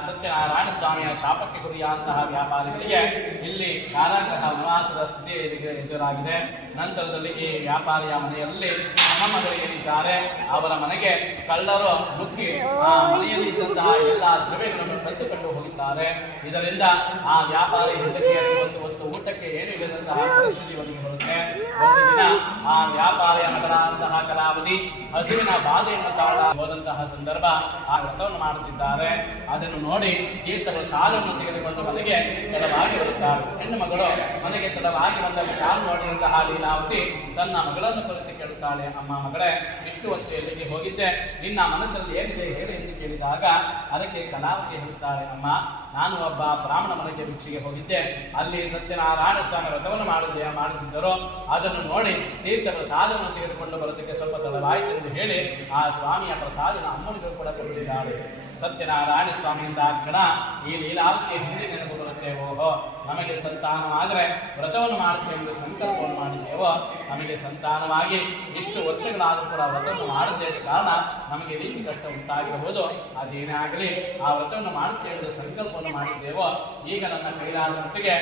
ಸತ್ಯನಾರಾಯಣ ಸ್ವಾಮಿಯ ಶಾಪಕ್ಕೆ ಗುರಿಯಾದಂತಹ ವ್ಯಾಪಾರಿಗಳಿಗೆ ಇಲ್ಲಿ ಕಾರಾಗೃಹ ನಿವಾಸದ ಸ್ಥಿತಿ ಎದುರಾಗಿದೆ. ನಂತರದಲ್ಲಿ ಈ ವ್ಯಾಪಾರಿಯ ಮನೆಯಲ್ಲಿ ಅಮ್ಮ ಮಗಳು ಏನಿದ್ದಾರೆ ಅವರ ಮನೆಗೆ ಕಳ್ಳರು ನುಗ್ಗಿ ಆ ಮನೆಯಲ್ಲಿ ಇದ್ದಂತಹ ಎಲ್ಲ ದ್ರವ್ಯಗಳನ್ನು ಕದ್ದುಕೊಂಡು ಹೋಗಿದ್ದಾರೆ. ಇದರಿಂದ ಆ ವ್ಯಾಪಾರಿ ಹೊತ್ತು ಊಟಕ್ಕೆ ಏನು ಇಲ್ಲದಂತಹ ಪರಿಸ್ಥಿತಿ ಒದಗಿ ಬರುತ್ತೆ. ಒಂದು ದಿನ ಆ ವ್ಯಾಪಾರಿಯ ಮಗಳಂತಹ ಕಲಾವತಿ ಹಸುವಿನ ಬಾಧೆಯನ್ನು ತಾಳ ಹೋದಂತಹ ಸಂದರ್ಭ ಆ ವ್ರತವನ್ನು ಮಾಡುತ್ತಿದ್ದಾರೆ. ಅದನ್ನು ನೋಡಿ ತೀರ್ಥಗಳು ಸಾಲನ್ನು ತೆಗೆದುಕೊಂಡು ಮನೆಗೆ ತಡವಾಗಿ ಬರುತ್ತಾರೆ. ಹೆಣ್ಣು ಮಗಳು ಮನೆಗೆ ತಡವಾಗಿ ಬಂದ ಸಾಲು ನೋಡಿದಂತಹ ಲೀಲಾವತಿ ತನ್ನ ಮಗಳನ್ನು ಕುರಿತು ಹೇಳುತ್ತಾಳೆ, ಅಮ್ಮ ಮಗಳೇ, ಇಷ್ಟು ವರ್ಷ ಎಲ್ಲಿಗೆ ಹೋಗಿದ್ದೆ, ನಿನ್ನ ಮನಸ್ಸಲ್ಲಿ ಏನಿದೆ ಹೇಳಿ ಎಂದು ಕೇಳಿದಾಗ ಅದಕ್ಕೆ ಕಲಾವತಿ ಹೇಳುತ್ತಾಳೆ, ಅಮ್ಮ ನಾನು ಒಬ್ಬ ಬ್ರಾಹ್ಮಣ ಮನೆಗೆ ಭಿಕ್ಷೆಗೆ ಹೋಗಿದ್ದೆ. ಅಲ್ಲಿ ಸತ್ಯನಾರಾಯಣ ಸ್ವಾಮಿ ವ್ರತವನ್ನು ಮಾಡುತ್ತಿದ್ದರು. ಅದನ್ನು ನೋಡಿ ತೀರ್ಥ ಪ್ರಸಾದವನ್ನು ತೆಗೆದುಕೊಂಡು ಬರೋದಕ್ಕೆ ಸ್ವಲ್ಪ ತಡವಾಯಿತು ಎಂದು ಹೇಳಿ ಆ ಸ್ವಾಮಿಯ ಪ್ರಸಾದನ ಅಮ್ಮನಿಗೂ ಕೂಡ ಕೊಟ್ಟಿದ್ದಾಳೆ. ಸತ್ಯನಾರಾಯಣ ಸ್ವಾಮಿಯಿಂದ ಕ್ಷಣ ಈ ಲೀಲಾವತಿಯ ಹಿಂದೆ ನೆನಪು ಬರುತ್ತೆ, ಓಹೋ ನಮಗೆ ಸಂತಾನವಾದರೆ ವ್ರತವನ್ನು ಮಾಡುತ್ತೇವೆ ಎಂದು ಸಂಕಲ್ಪವನ್ನು ಮಾಡಿದ್ದೇವೋ, ನಮಗೆ ಸಂತಾನವಾಗಿ ಇಷ್ಟು ವರ್ಷಗಳಾದರೂ ಕೂಡ ವ್ರತವನ್ನು ಮಾಡದೇ ಇದ್ದ ಕಾರಣ ನಮಗೆ ರೀತಿ ಕಷ್ಟ ಉಂಟಾಗಿರಬಹುದು. ಅದೇನೇ ಆಗಲಿ ಆ ವ್ರತವನ್ನು ಮಾಡುತ್ತೇವೆ ಎಂದು ಸಂಕಲ್ಪವನ್ನು ಮಾಡಿದ್ದೇವೋ, ಈಗ ನನ್ನ ಕೈಲಾದ ಮಟ್ಟಿಗೆ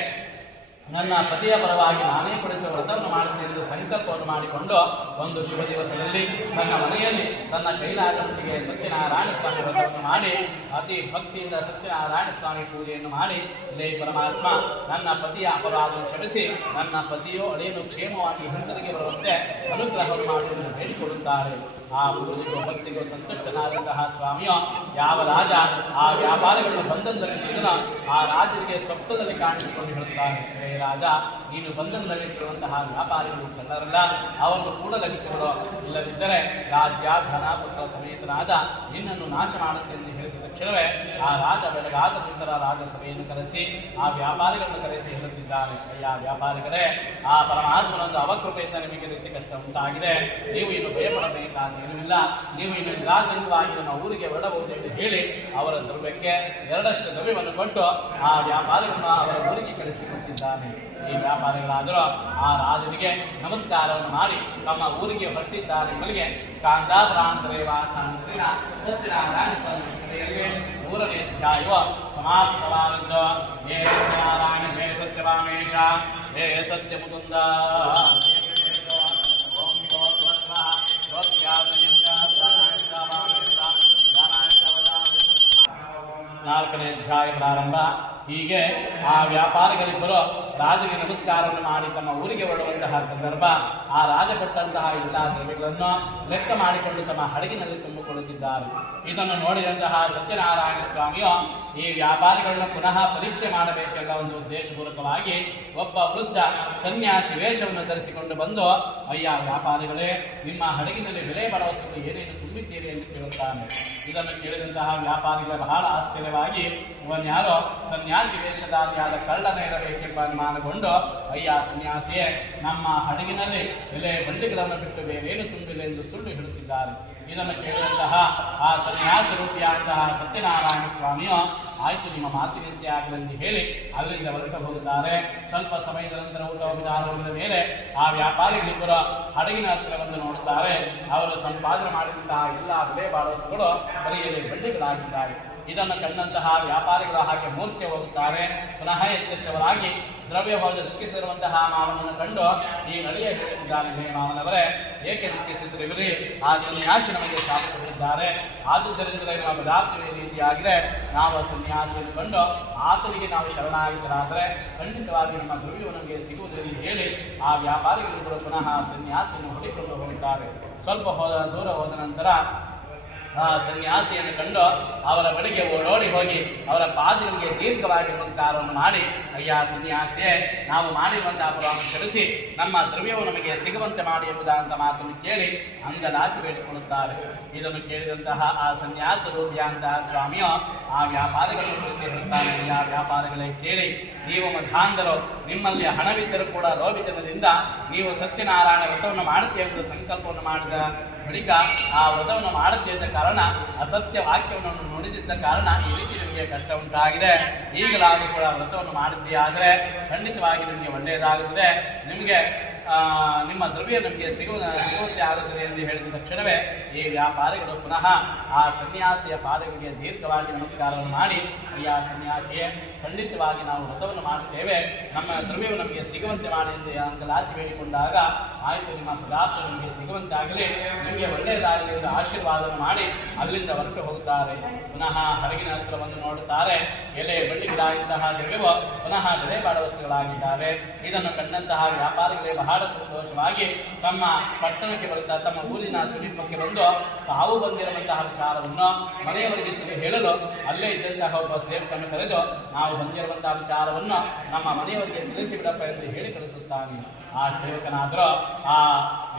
ನನ್ನ ಪತಿಯ ಪರವಾಗಿ ನಾನೇ ಕುಳಿತು ವ್ರತವನ್ನು ಮಾಡುತ್ತೇನೆ ಎಂದು ಸಂಕಲ್ಪವನ್ನು ಮಾಡಿಕೊಂಡು ಒಂದು ಶುಭ ದಿವಸದಲ್ಲಿ ನನ್ನ ಮನೆಯಲ್ಲಿ ತನ್ನ ಕೈಲಾದವರಿಗೆ ಸತ್ಯನಾರಾಯಣ ಸ್ವಾಮಿ ವ್ರತವನ್ನು ಮಾಡಿ ಅತಿ ಭಕ್ತಿಯಿಂದ ಸತ್ಯನಾರಾಯಣ ಸ್ವಾಮಿ ಪೂಜೆಯನ್ನು ಮಾಡಿ, ಲೇ ಪರಮಾತ್ಮ ನನ್ನ ಪತಿಯ ಅಪರಾಧವನ್ನು ಕ್ಷಮಿಸಿ ನನ್ನ ಪತಿಯೋ ಅಳಿಯನ್ನು ಕ್ಷೇಮವಾಗಿ ಹಿಂದಿರುಗಿ ಬರುವಂತೆ ಅನುಗ್ರಹವನ್ನು ಮಾಡುವುದನ್ನು ಹೇಳಿಕೊಡುತ್ತಾರೆ. ಆ ಪೂಜೆಗೂ ಭಕ್ತಿಗೂ ಸಂತುಷ್ಟನಾದಂತಹ ಸ್ವಾಮಿಯೋ ಯಾವ ರಾಜ ಆ ವ್ಯಾಪಾರಿಗಳನ್ನು ಬಂಧನದಲ್ಲಿ ತೆಗೆದನೋ ಆ ರಾಜರಿಗೆ ಸ್ವಪ್ನದಲ್ಲಿ ಕಾಣಿಸಿಕೊಂಡು ಹೇಳುತ್ತಾನೆ, ರಾಜ ನೀನು ಬಂಧನದಲ್ಲಿಟ್ಟಿರುವಂತಹ ವ್ಯಾಪಾರಿಗಳು ಕಳ್ಳರಲ್ಲ, ಅವರನ್ನು ಕೂಡಲಗಿಟ್ಟುಗಳು, ಇಲ್ಲದಿದ್ದರೆ ರಾಜ್ಯ ಧನ ಪುತ್ರ ಸಮೇತನಾದ ನಿನ್ನನ್ನು ನಾಶ ಮಾಡುತ್ತೆ ಎಂದು ಹೇಳಿದ ತಕ್ಷಣವೇ ಆ ರಾಜ ಬೆಳಗಾದ ನಂತರ ರಾಜಸಭೆಯನ್ನು ಕರೆಸಿ ಆ ವ್ಯಾಪಾರಿಗಳನ್ನು ಕರೆಸಿ ಹೇಳುತ್ತಿದ್ದಾನೆ, ಅಯ್ಯ ವ್ಯಾಪಾರಿಗಳೇ, ಆ ಪರಮಾತ್ಮನೊಂದು ಅವಕೃಪೆಯಿಂದ ನಿಮಗೆ ರೀತಿ ಕಷ್ಟ ಉಂಟಾಗಿದೆ, ನೀವು ಇನ್ನು ಭಯಪಡಬೇಕಾದೇನೂ ಇಲ್ಲ, ನೀವು ಇನ್ನು ನಿರಾತಂಕವಾಗಿ ನಮ್ಮ ಊರಿಗೆ ಹೊರಡಬಹುದು ಎಂದು ಹೇಳಿ ಅವರ ದ್ರವ್ಯಕ್ಕೆ 2 ದ್ರವ್ಯವನ್ನು ಕೊಟ್ಟು ಆ ವ್ಯಾಪಾರಿಗಳನ್ನು ಅವರ ಊರಿಗೆ ಕಳಿಸಿಕೊಟ್ಟಿದ್ದಾನೆ. ಈ ವ್ಯಾಪಾರಿಗಳಾದರೂ ಆ ರಾಜನಿಗೆ ನಮಸ್ಕಾರವನ್ನು ಮಾಡಿ ತಮ್ಮ ಊರಿಗೆ ಹೊರಟಿದ್ದಾರೆ. ಎಂಬಲಿಗೆ ಸ್ಕಾಂದಾಪುರಾಂತರೇವಾಂತರಿನ ಸತ್ಯನಾರಾಯಣ ಸ್ವಾಮಿ ಕಥೆಯಲ್ಲಿ 3ನೇ ಅಧ್ಯಾಯವು ಸಮಾಪ್ತವಾದದ್ದು. ಹೇ ಸತ್ಯನಾರಾಯಣ, ಹೇ ಸತ್ಯವಾಮೇಶ, ಹೇ ಸತ್ಯ ಮುಕುಂದ, ನಾಲ್ಕನೇ ಅಧ್ಯಾಯ ಪ್ರಾರಂಭ. ಹೀಗೆ ಆ ವ್ಯಾಪಾರಿಗಳಿಬ್ಬರು ರಾಜನಿಗೆ ನಮಸ್ಕಾರವನ್ನು ಮಾಡಿ ತಮ್ಮ ಊರಿಗೆ ಹೊರಡುವಂತಹ ಸಂದರ್ಭ ಆ ರಾಜ ಕೊಟ್ಟಂತಹ ಎಲ್ಲ ದ್ರವ್ಯಗಳನ್ನು ಲೆಕ್ಕ ಮಾಡಿಕೊಂಡು ತಮ್ಮ ಹಡಗಿನಲ್ಲಿ ತುಂಬಿಕೊಳ್ಳುತ್ತಿದ್ದಾರೆ. ಇದನ್ನು ನೋಡಿದಂತಹ ಸತ್ಯನಾರಾಯಣ ಸ್ವಾಮಿಯು ಈ ವ್ಯಾಪಾರಿಗಳನ್ನು ಪುನಃ ಪರೀಕ್ಷೆ ಮಾಡಬೇಕೆಂಬ ಒಂದು ಉದ್ದೇಶಪೂರ್ವಕವಾಗಿ ಒಬ್ಬ ವೃದ್ಧ ಸನ್ಯಾಸಿ ವೇಷವನ್ನು ಧರಿಸಿಕೊಂಡು ಬಂದು, ಅಯ್ಯ ವ್ಯಾಪಾರಿಗಳೇ, ನಿಮ್ಮ ಹಡಗಿನಲ್ಲಿ ಬೆಲೆ ಬಾಳುವ ವಸ್ತುಗಳು ಏನೇನು ತುಂಬಿದ್ದೀರಿ ಎಂದು ಕೇಳುತ್ತಾನೆ. ಇದನ್ನು ಕೇಳಿದಂತಹ ವ್ಯಾಪಾರಿಗಳ ಬಹಳ ಆಶ್ಚರ್ಯವಾಗಿ, ಇವನ್ಯಾರೋ ಸನ್ಯಾಸಿ ವೇಷಧಾರಿಯಾದ ಕಳ್ಳನ ಇರಬೇಕೆಂಬ ಅನುಮಾನಗೊಂಡು, ಅಯ್ಯ ಸನ್ಯಾಸಿಯೇ, ನಮ್ಮ ಹಡಗಿನಲ್ಲಿ ಬೆಲೆ ಬಂಡಿಗಳನ್ನು ಬಿಟ್ಟು ಬೇರೇನು ತುಂಬಿಲ್ಲ ಎಂದು ಸುಳ್ಳು ಹೇಳುತ್ತಿದ್ದಾರೆ. ಇದನ್ನು ಕೇಳಿದಂತಹ ಆ ಸನ್ಯಾಸ ರೂಪಿಯಾದಂತಹ ಸತ್ಯನಾರಾಯಣ ಸ್ವಾಮಿಯು, ಆಯ್ತು ನಿಮ್ಮ ಮಾತಿನಂತೆ ಆಗಲೆಂದು ಹೇಳಿ ಅಲ್ಲಿಂದ ಹೊರಟು ಹೋಗುತ್ತಾರೆ. ಸ್ವಲ್ಪ ಸಮಯದ ನಂತರ ಊಟೋಪಚಾರವಾದ ಮೇಲೆ ಆ ವ್ಯಾಪಾರಿಗಳಿಬ್ಬರು ಹಡಗಿನ ಹತ್ತಿರ ಬಂದು ನೋಡುತ್ತಾರೆ. ಅವರು ಸಂಪಾದನೆ ಮಾಡಿದಂತಹ ಎಲ್ಲ ಬೆಲೆ ಬಾಳುವಸ್ತುಗಳು ಬರಿಯಲ್ಲಿ ಬಂಡಿಗಳಾಗಿದ್ದಾರೆ. ಇದನ್ನು ಕಂಡಂತಹ ವ್ಯಾಪಾರಿಗಳು ಹಾಗೆ ಮೂರ್ಛೆ ಹೋಗುತ್ತಾರೆ. ಪುನಃ ಎಚ್ಚೆತ್ತವರಾಗಿ ದ್ರವ್ಯ ಹೋದ ದುಃಖಿಸಿರುವಂತಹ ಮಾವನನ್ನು ಕಂಡು ಈ ಅಳಿಯ ಹೇಳುತ್ತಿದ್ದಾನೆ, ಹೇ ಮಾವನವರೇ, ಏಕೆ ದುಃಖಿಸಿದ್ರಿವಿರಿ? ಆ ಸನ್ಯಾಸಿ ನಮಗೆ ಶಾಪ ಕೊಟ್ಟಿದ್ದಾರೆ, ಆದುದರಿಂದಲೇ ನಮ್ಮ ಪದಾರ್ಥವೇ ರೀತಿಯಾಗಿದೆ. ನಾವು ಸನ್ಯಾಸಿಯನ್ನು ಕಂಡು ಆತನಿಗೆ ನಾವು ಶರಣಾಗಿದ್ದರಾದರೆ ಖಂಡಿತವಾಗಿ ನಮ್ಮ ದ್ರವ್ಯವು ನಮಗೆ ಸಿಗುವುದೆಂದು ಹೇಳಿ ಆ ವ್ಯಾಪಾರಿಗಳಿಬ್ಬರು ಪುನಃ ಸನ್ಯಾಸಿಯನ್ನು ಹುಡುಕಿಕೊಂಡು ಹೋಗುತ್ತಾರೆ. ಸ್ವಲ್ಪ ದೂರ ಹೋದ ನಂತರ ಆ ಸನ್ಯಾಸಿಯನ್ನು ಕಂಡು ಅವರ ಬಳಿಗೆ ಓಡೋಡಿ ಹೋಗಿ ಅವರ ಪಾದಗಳಿಗೆ ದೀರ್ಘವಾಗಿ ನಮಸ್ಕಾರವನ್ನು ಮಾಡಿ, ಅಯ್ಯ ಸನ್ಯಾಸಿಯೇ, ನಾವು ಮಾಡಿರುವಂತಹ ಅಪರಾಧವನ್ನು ಕ್ಷಮಿಸಿ ನಮ್ಮ ದ್ರವ್ಯವು ನಮಗೆ ಸಿಗುವಂತೆ ಮಾಡಿ ಎಂಬುದಾದಂಥ ಮಾತನ್ನು ಕೇಳಿ ಅಂಗಲಾಚಿ ಬೇಡಿಕೊಳ್ಳುತ್ತಾರೆ. ಇದನ್ನು ಕೇಳಿದಂತಹ ಆ ಸನ್ಯಾಸ ರೂಪಿಯಾದಂತಹ ಸ್ವಾಮಿಯು ಆ ವ್ಯಾಪಾರಿಗಳನ್ನು ಕುರಿತು ಹೇಳುತ್ತಾನೆ, ಆ ವ್ಯಾಪಾರಿಗಳೇ ಕೇಳಿ, ನೀವು ಮಧಾಂಧರು, ನಿಮ್ಮಲ್ಲಿ ಹಣವಿದ್ದರೂ ಕೂಡ ಲೋಭಿತನದಿಂದ ನೀವು ಸತ್ಯನಾರಾಯಣ ವ್ರತವನ್ನು ಮಾಡುತ್ತೇವೆ ಎಂದು ಸಂಕಲ್ಪವನ್ನು ಮಾಡಿದ ಬಳಿಕ ಆ ವ್ರತವನ್ನು ಮಾಡುತ್ತಿದ್ದ ಕಾರಣ, ಅಸತ್ಯ ವಾಕ್ಯವನ್ನು ನುಡಿದಿದ್ದ ಕಾರಣ ಈ ರೀತಿ ನಿಮಗೆ ಕಷ್ಟ ಉಂಟಾಗಿದೆ. ಈಗಲಾದರೂ ಕೂಡ ವ್ರತವನ್ನು ಮಾಡಿದ್ದೀಯಾದರೆ ಖಂಡಿತವಾಗಿ ನಿಮಗೆ ಒಳ್ಳೆಯದಾಗುತ್ತದೆ, ನಿಮಗೆ ನಿಮ್ಮ ದ್ರವ್ಯ ನಮಗೆ ಸಿಗುವಂತೆ ಆಗುತ್ತದೆ ಎಂದು ಹೇಳಿದ ತಕ್ಷಣವೇ ಈ ವ್ಯಾಪಾರಿಗಳು ಪುನಃ ಆ ಸನ್ಯಾಸಿಯ ಪಾದಗಳಿಗೆ ದೀರ್ಘವಾಗಿ ನಮಸ್ಕಾರವನ್ನು ಮಾಡಿ, ಈ ಆ ಸನ್ಯಾಸಿಯೇ, ಖಂಡಿತವಾಗಿ ನಾವು ವ್ರತವನ್ನು ಮಾಡುತ್ತೇವೆ, ನಮ್ಮ ದ್ರವ್ಯವು ನಮಗೆ ಸಿಗುವಂತೆ ಮಾಡಿ ಎಂದು ಅಂಕಲಾಚಿ ಬೇಡಿಕೊಂಡಾಗ, ಆಯಿತು ನಿಮ್ಮ ಪದಾರ್ಥ ನಮಗೆ ಸಿಗುವಂತಾಗಲಿ, ನಿಮಗೆ ಒಳ್ಳೆಯದಾಗಲಿ ಎಂದು ಆಶೀರ್ವಾದವನ್ನು ಮಾಡಿ ಅಲ್ಲಿಂದ ಹೊರಟು ಹೋಗುತ್ತಾರೆ. ಪುನಃ ಹಡಗಿನ ಹತ್ರ ಬಂದು ನೋಡುತ್ತಾರೆ, ಎಲೆ ಬಳ್ಳಿಗಳಾಗಿದ್ದಂತಹ ದ್ರವ್ಯವು ಪುನಃ ಬೆಲೆ ಬಾಳುವ ವಸ್ತುಗಳಾಗಿದ್ದಾವೆ. ಇದನ್ನು ಕಂಡಂತಹ ವ್ಯಾಪಾರಿಗಳೇ ಬಹಳ ಸಂತೋಷವಾಗಿ ತಮ್ಮ ಪಟ್ಟಣಕ್ಕೆ ಬರುತ್ತಾ ತಮ್ಮ ಊರಿನ ಸಮೀಪಕ್ಕೆ ಬಂದು ತಾವು ಬಂದಿರುವಂತಹ ವಿಚಾರವನ್ನು ಮನೆಯವರಿಗೆ ಹೇಳಲು ಅಲ್ಲೇ ಇದ್ದಂತಹ ಒಬ್ಬ ಸೇವಕನ್ನು ಕರೆದು, ನಾವು ಹೊಂದಿರುವಂತಹ ವಿಚಾರವನ್ನು ನಮ್ಮ ಮನೆಯವರಿಗೆ ತಿಳಿಸಿಬಿಡಪ್ಪ ಎಂದು ಹೇಳಿ ಕಳಿಸುತ್ತಾನೆ. ಆ ಸೇವಕನಾದರೂ ಆ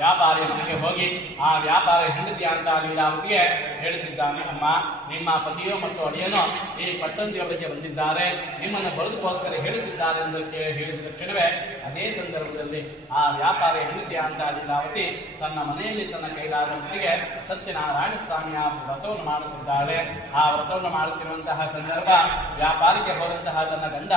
ವ್ಯಾಪಾರಿಯ ಮನೆಗೆ ಹೋಗಿ ಆ ವ್ಯಾಪಾರ ಹೆಂಡತಿ ಅಂತ ಲೀಲಾವತಿಗೆ ಹೇಳುತ್ತಿದ್ದಾನೆ, ಅಮ್ಮ, ನಿಮ್ಮ ಪತಿಯೋ ಮತ್ತು ಅಳಿಯನೋ ಈ ಪಟ್ಟಣದೊಳಗೆ ಬಂದಿದ್ದಾರೆ, ನಿಮ್ಮನ್ನು ಬರೆದುಕೋಸ್ಕರ ಹೇಳುತ್ತಿದ್ದಾರೆ ಎಂದು ಹೇಳಿದ ತಕ್ಷಣವೇ ಅದೇ ಸಂದರ್ಭದಲ್ಲಿ ಆ ವ್ಯಾಪಾರಿ ಹೆಂಡತಿ ಅಂತ ಲೀಲಾವತಿ ತನ್ನ ಮನೆಯಲ್ಲಿ ತನ್ನ ಕೈಲಾದ ಮಟ್ಟಿಗೆ ಸತ್ಯನಾರಾಯಣ ಸ್ವಾಮಿಯ ವ್ರತವನ್ನು ಮಾಡುತ್ತಿದ್ದಾಳೆ. ಆ ವ್ರತವನ್ನು ಮಾಡುತ್ತಿರುವಂತಹ ಸಂದರ್ಭ ವ್ಯಾಪಾರಕ್ಕೆ ಹೋದಂತಹ ತನ್ನ ಗಂಡ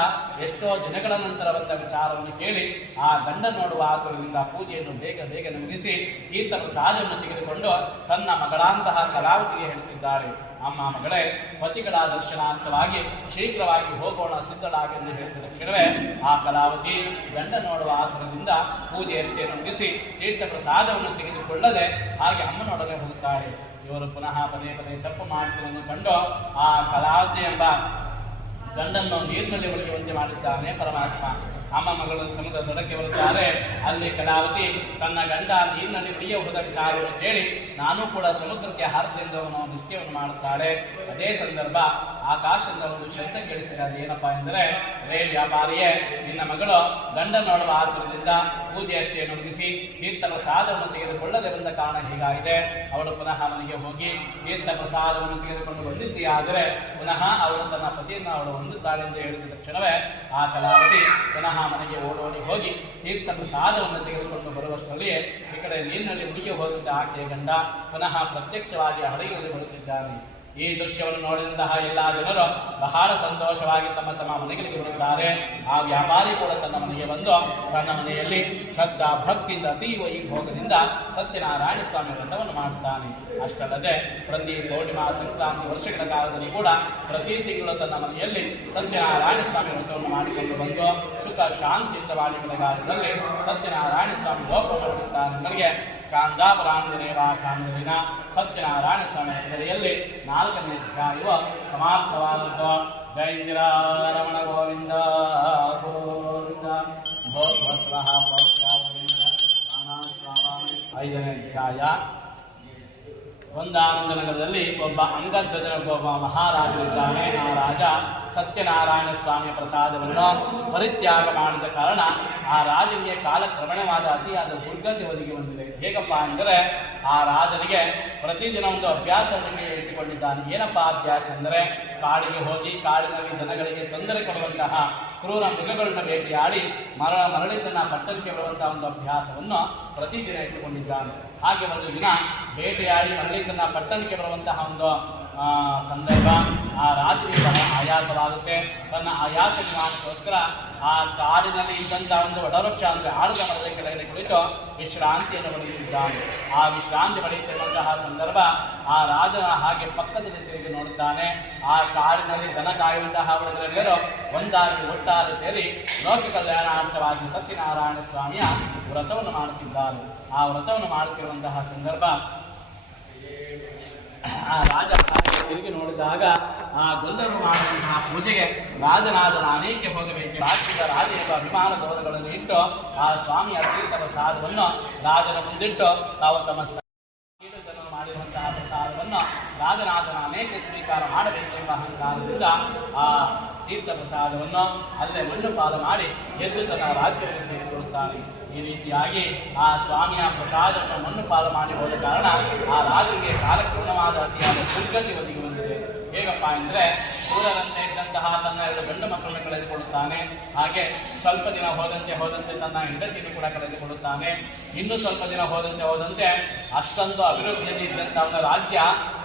ಎಷ್ಟೋ ದಿನಗಳ ನಂತರ ಬಂದ ವಿಚಾರವನ್ನು ಕೇಳಿ ಆ ಗಂಡ ನೋಡುವ ಆತುರದಿಂದ ಪೂಜೆಯನ್ನು ಬೇಗ ಬೇಗನೆ ಮುಗಿಸಿ ತೀರ್ಥ ಪ್ರಸಾದವನ್ನು ತೆಗೆದುಕೊಂಡು ತನ್ನ ಮಗಳಂತಹ ಕಲಾವತಿಗೆ ಹೇಳುತ್ತಿದ್ದಾಳೆ, ಅಮ್ಮ ಮಗಳೇ, ಪತಿಗಳ ದರ್ಶನಾರ್ಥವಾಗಿ ಶೀಘ್ರವಾಗಿ ಹೋಗೋಣ, ಸಿದ್ಧಳಾಗೆಂದು ಹೇಳಿದ ತಕ್ಷಣವೇ ಆ ಕಲಾವತಿ ಗಂಡ ನೋಡುವ ಆತುರದಿಂದ ಪೂಜೆಯಷ್ಟೇ ಮುಗಿಸಿ ತೀರ್ಥ ಪ್ರಸಾದವನ್ನು ತೆಗೆದುಕೊಳ್ಳದೆ ಹಾಗೆ ಅಮ್ಮನೊಡನೆ ಹೋಗುತ್ತಾಳೆ. ಇವರು ಪುನಃ ಪದೇ ಪದೇ ತಪ್ಪು ಮಾಡುತ್ತಿರುವುದನ್ನು ಕಂಡು ಆ ಕಲಾವತಿ ಎಂಬ ಗಂಡನ್ನು ನೀರಿನಲ್ಲಿ ಒಳಗುವಂತೆ ಮಾಡಿದ್ದಾನೆ ಪರಮಾತ್ಮ. ಅಮ್ಮ ಮಗಳು ಸಮುದ್ರ ದಡಕ್ಕೆ ಬರುತ್ತಾರೆ. ಅಲ್ಲಿ ಕಲಾವತಿ ತನ್ನ ಗಂಡ ನೀರಿನಲ್ಲಿ ಉಳಿಯ ಹೋದ ವಿಚಾರವನ್ನು ಕೇಳಿ ನಾನು ಕೂಡ ಸಮುದ್ರಕ್ಕೆ ಹಾರತೆಂದು ನಿಶ್ಚಯವನ್ನು ಮಾಡುತ್ತಾಳೆ. ಅದೇ ಸಂದರ್ಭ ಆಕಾಶದಿಂದ ಒಂದು ಶಬ್ದ ಕೇಳಿಸಿದ. ಅದೇನಪ್ಪ ಎಂದರೆ, ರೇ ವ್ಯಾಪಾರಿಯೇ, ನಿನ್ನ ಮಗಳು ಗಂಡ ನೋಡುವ ಆತುರದಿಂದ ಪೂಜೆಯಷ್ಟೇ ಮುಗಿಸಿ ತೀರ್ಥ ಪ್ರಸಾದವನ್ನು ತೆಗೆದುಕೊಳ್ಳದೆ ಬಂದ ಕಾರಣ ಹೀಗಾಗಿದೆ. ಅವಳು ಪುನಃ ಮನೆಗೆ ಹೋಗಿ ತೀರ್ಥ ಪ್ರಸಾದವನ್ನು ತೆಗೆದುಕೊಂಡು ಬಂದಿದ್ದೀಯಾದರೆ ಪುನಃ ಅವಳು ತನ್ನ ಪತಿಯನ್ನು ಅವಳು ಹೊಂದುತ್ತಾಳೆ ಎಂದು ಹೇಳಿದ ತಕ್ಷಣವೇ ಆ ಕಲಾವತಿ ಪುನಃ ಮನೆಗೆ ಓಡೋಡಿ ಹೋಗಿ ತೀರ್ಥ ಪ್ರಸಾದವನ್ನು ತೆಗೆದುಕೊಂಡು ಬರುವಷ್ಟರಲ್ಲಿಯೇ ಈ ಕಡೆ ನೀರಿನಲ್ಲಿ ಮುಳುಗಿ ಹೋದಂತೆ ಆಕೆಯ ಗಂಡ ಪುನಃ ಪ್ರತ್ಯಕ್ಷವಾಗಿ ಹಡಗಿನಲ್ಲಿ ಬರುತ್ತಿದ್ದಾನೆ. ಈ ದೃಶ್ಯವನ್ನು ನೋಡಿದಂತಹ ಎಲ್ಲಾ ಜನರು ಬಹಳ ಸಂತೋಷವಾಗಿ ತಮ್ಮ ತಮ್ಮ ಮನೆಗಳಿಗೆ ಬರುತ್ತಾರೆ. ಆ ವ್ಯಾಪಾರಿ ಕೂಡ ತನ್ನ ಮನೆಗೆ ಬಂದು ತನ್ನ ಮನೆಯಲ್ಲಿ ಶ್ರದ್ಧಾ ಭಕ್ತಿಯಿಂದ ಅತೀವ ಈ ಭೋಗದಿಂದ ಸತ್ಯನಾರಾಯಣ ಸ್ವಾಮಿ ವ್ರತವನ್ನು ಮಾಡುತ್ತಾನೆ. ಅಷ್ಟಲ್ಲದೆ ಪ್ರತಿ ಪೌರ್ಣಿಮಾ ಸಂಕ್ರಾಂತಿ ವರ್ಷಗಳ ಕಾಲದಲ್ಲಿ ಕೂಡ ಪ್ರತಿ ತಿಂಗಳು ತನ್ನ ಮನೆಯಲ್ಲಿ ಸತ್ಯನಾರಾಯಣ ಸ್ವಾಮಿ ವ್ರತವನ್ನು ಮಾಡಿಕೊಂಡು ಬಂದು ಸುಖ ಶಾಂತಿಯುತ ಬಾಳಿ ಬೆಳಗಾಲದಲ್ಲಿ ಸತ್ಯನಾರಾಯಣ ಸ್ವಾಮಿ ಲೋಕ ಮಾಡುತ್ತಾನೆ. ನನಗೆ ಸ್ಕಾಂದಾಪರಾಂಜನೇಯ ಕಾಂಗಲಿನ ಸತ್ಯನಾರಾಯಣ ಸ್ವಾಮಿ ಕಡೆಯಲ್ಲಿ 4ನೇ ಅಧ್ಯಾಯವು ಸಮಾಪ್ತವಾದದ್ದು. ಜೈಂದಿರ ರಮಣ ಗೋವಿಂದ ಗೋವಿಂದ ಭೋಸ್ವಃ 5ನೇ ಅಧ್ಯಾಯ. ಒಂದಾನೊಂದು ನಗರದಲ್ಲಿ ಒಬ್ಬ ಅಂಗಧ್ವಜನೊಬ್ಬ ಮಹಾರಾಜನಿದ್ದಾನೆ. ಆ ರಾಜ ಸತ್ಯನಾರಾಯಣ ಸ್ವಾಮಿಯ ಪ್ರಸಾದವನ್ನು ಪರಿತ್ಯಾಗ ಮಾಡಿದ ಕಾರಣ ಆ ರಾಜನಿಗೆ ಕಾಲಕ್ರಮಣವಾದ ಅತಿಯಾದ ದುರ್ಗತಿ ಒದಗಿ ಬಂದಿದೆ. ಹೇಗಪ್ಪ ಅಂದರೆ, ಆ ರಾಜನಿಗೆ ಪ್ರತಿದಿನ ಒಂದು ಅಭ್ಯಾಸವನ್ನು ಇಟ್ಟುಕೊಂಡಿದ್ದಾನೆ. ಏನಪ್ಪ ಅಭ್ಯಾಸ ಅಂದರೆ, ಕಾಡಿಗೆ ಹೋಗಿ ಕಾಡಿನಲ್ಲಿ ಜನಗಳಿಗೆ ತೊಂದರೆ ಕೊಡುವಂತಹ ಕ್ರೂರ ಮೃಗಗಳನ್ನು ಬೇಟೆಯಾಡಿ ಮರಳಿ ತನ್ನ ಪಟ್ಟಣಕ್ಕೆ ಬರುವಂತಹ ಒಂದು ಅಭ್ಯಾಸವನ್ನು ಪ್ರತಿದಿನ ಇಟ್ಟುಕೊಂಡಿದ್ದಾನೆ. ಹಾಗೆ ಒಂದು ದಿನ ಬೇಟೆಯಾಡಿ ಮರಳಿ ತನ್ನ ಪಟ್ಟಣಕ್ಕೆ ಬರುವಂತಹ ಒಂದು ಸಂದರ್ಭ ಆ ರಾಜನಿಗೆ ಬಹಳ ಆಯಾಸವಾಗುತ್ತೆ. ತನ್ನ ಆಯಾಸ ನಿವಾರಣೆಗೋಸ್ಕರ ಆ ಕಾಡಿನಲ್ಲಿ ಇದ್ದಂತಹ ಒಂದು ವಟವೃಕ್ಷ ಅಂದರೆ ಆಡುಗ ಮರದ ಕೆಳಗಡೆ ಕುಳಿತು ವಿಶ್ರಾಂತಿಯನ್ನು ಪಡೆಯುತ್ತಿದ್ದಾನೆ. ಆ ವಿಶ್ರಾಂತಿ ಪಡೆಯುತ್ತಿರುವಂತಹ ಸಂದರ್ಭ ಆ ರಾಜನ ಹಾಗೆ ಪಕ್ಕದಲ್ಲಿ ತಿರುಗಿ ನೋಡುತ್ತಾನೆ. ಆ ಕಾಡಿನಲ್ಲಿ ದನ ಕಾಯುವಂತಹ ಅವರೆಲ್ಲರೂ ಒಂದಾಗಿ ಒಟ್ಟಾರೆ ಸೇರಿ ಲೋಕ ಕಲ್ಯಾಣಾರ್ಥವಾಗಿ ಸತ್ಯನಾರಾಯಣ ಸ್ವಾಮಿಯ ವ್ರತವನ್ನು ಮಾಡುತ್ತಿದ್ದಾರೆ. ಆ ವ್ರತವನ್ನು ಮಾಡುತ್ತಿರುವಂತಹ ಸಂದರ್ಭ ಆ ರಾಜ ತಿರುಗಿ ನೋಡಿದಾಗ ಆ ಗಲ್ಲರು ಮಾಡುವಂತಹ ಪೂಜೆಗೆ ರಾಜನಾದ ನಾನೇಕೆ ಹೋಗಬೇಕು, ರಾಜ್ಯದ ರಾಜ ಎಂಬ ಅಭಿಮಾನ ಗೌರವಗಳನ್ನು ಇಟ್ಟು ಆ ಸ್ವಾಮಿಯ ತೀರ್ಥ ಪ್ರಸಾದವನ್ನು ರಾಜನ ಮುಂದಿಟ್ಟು ತಾವು ತಮ್ಮ ಜನರು ಮಾಡಿರುವಂತಹ ಪ್ರಸಾದವನ್ನು ರಾಜನಾದ ನಾನೇಕೆ ಸ್ವೀಕಾರ ಮಾಡಬೇಕೆಂಬ ಅಹಂಕಾರದಿಂದ ಆ ತೀರ್ಥ ಪ್ರಸಾದವನ್ನು ಅಲ್ಲೇ ಮಣ್ಣು ಪಾಲು ಮಾಡಿ ಎದ್ದು ತನ್ನ ರಾಜ್ಯವನ್ನು ಸೇರಿಕೊಳ್ಳುತ್ತಾನೆ. ಈ ರೀತಿಯಾಗಿ ಆ ಸ್ವಾಮಿಯ ಪ್ರಸಾದವನ್ನು ಮಣ್ಣು ಪಾಲು ಮಾಡಿ ಹೋದ ಕಾರಣ ಆ ರಾಜನಿಗೆ ಕಾಲಕ್ರಮವಾದ ಅತಿಯಾದ ದುರ್ಗತಿ ಒದಗಿ ಬಂದಿದೆ. ಹೇಗಪ್ಪ ಎಂದರೆ, ಸೂರ್ಯರಂತೆ ಇದ್ದಂತಹ ತನ್ನ 2 ಗಂಡು ಮಕ್ಕಳನ್ನು ಕಳೆದುಕೊಳ್ಳುತ್ತಾನೆ. ಹಾಗೆ ಸ್ವಲ್ಪ ದಿನ ಹೋದಂತೆ ತನ್ನ ಹೆಂಡತಿಯನ್ನು ಕೂಡ ಕಳೆದುಕೊಳ್ಳುತ್ತಾನೆ. ಇನ್ನು ಸ್ವಲ್ಪ ದಿನ ಹೋದಂತೆ ಅಷ್ಟೊಂದು ಅಭಿವೃದ್ಧಿಯಲ್ಲಿ ಇದ್ದಂತಹ ಒಂದು ರಾಜ್ಯ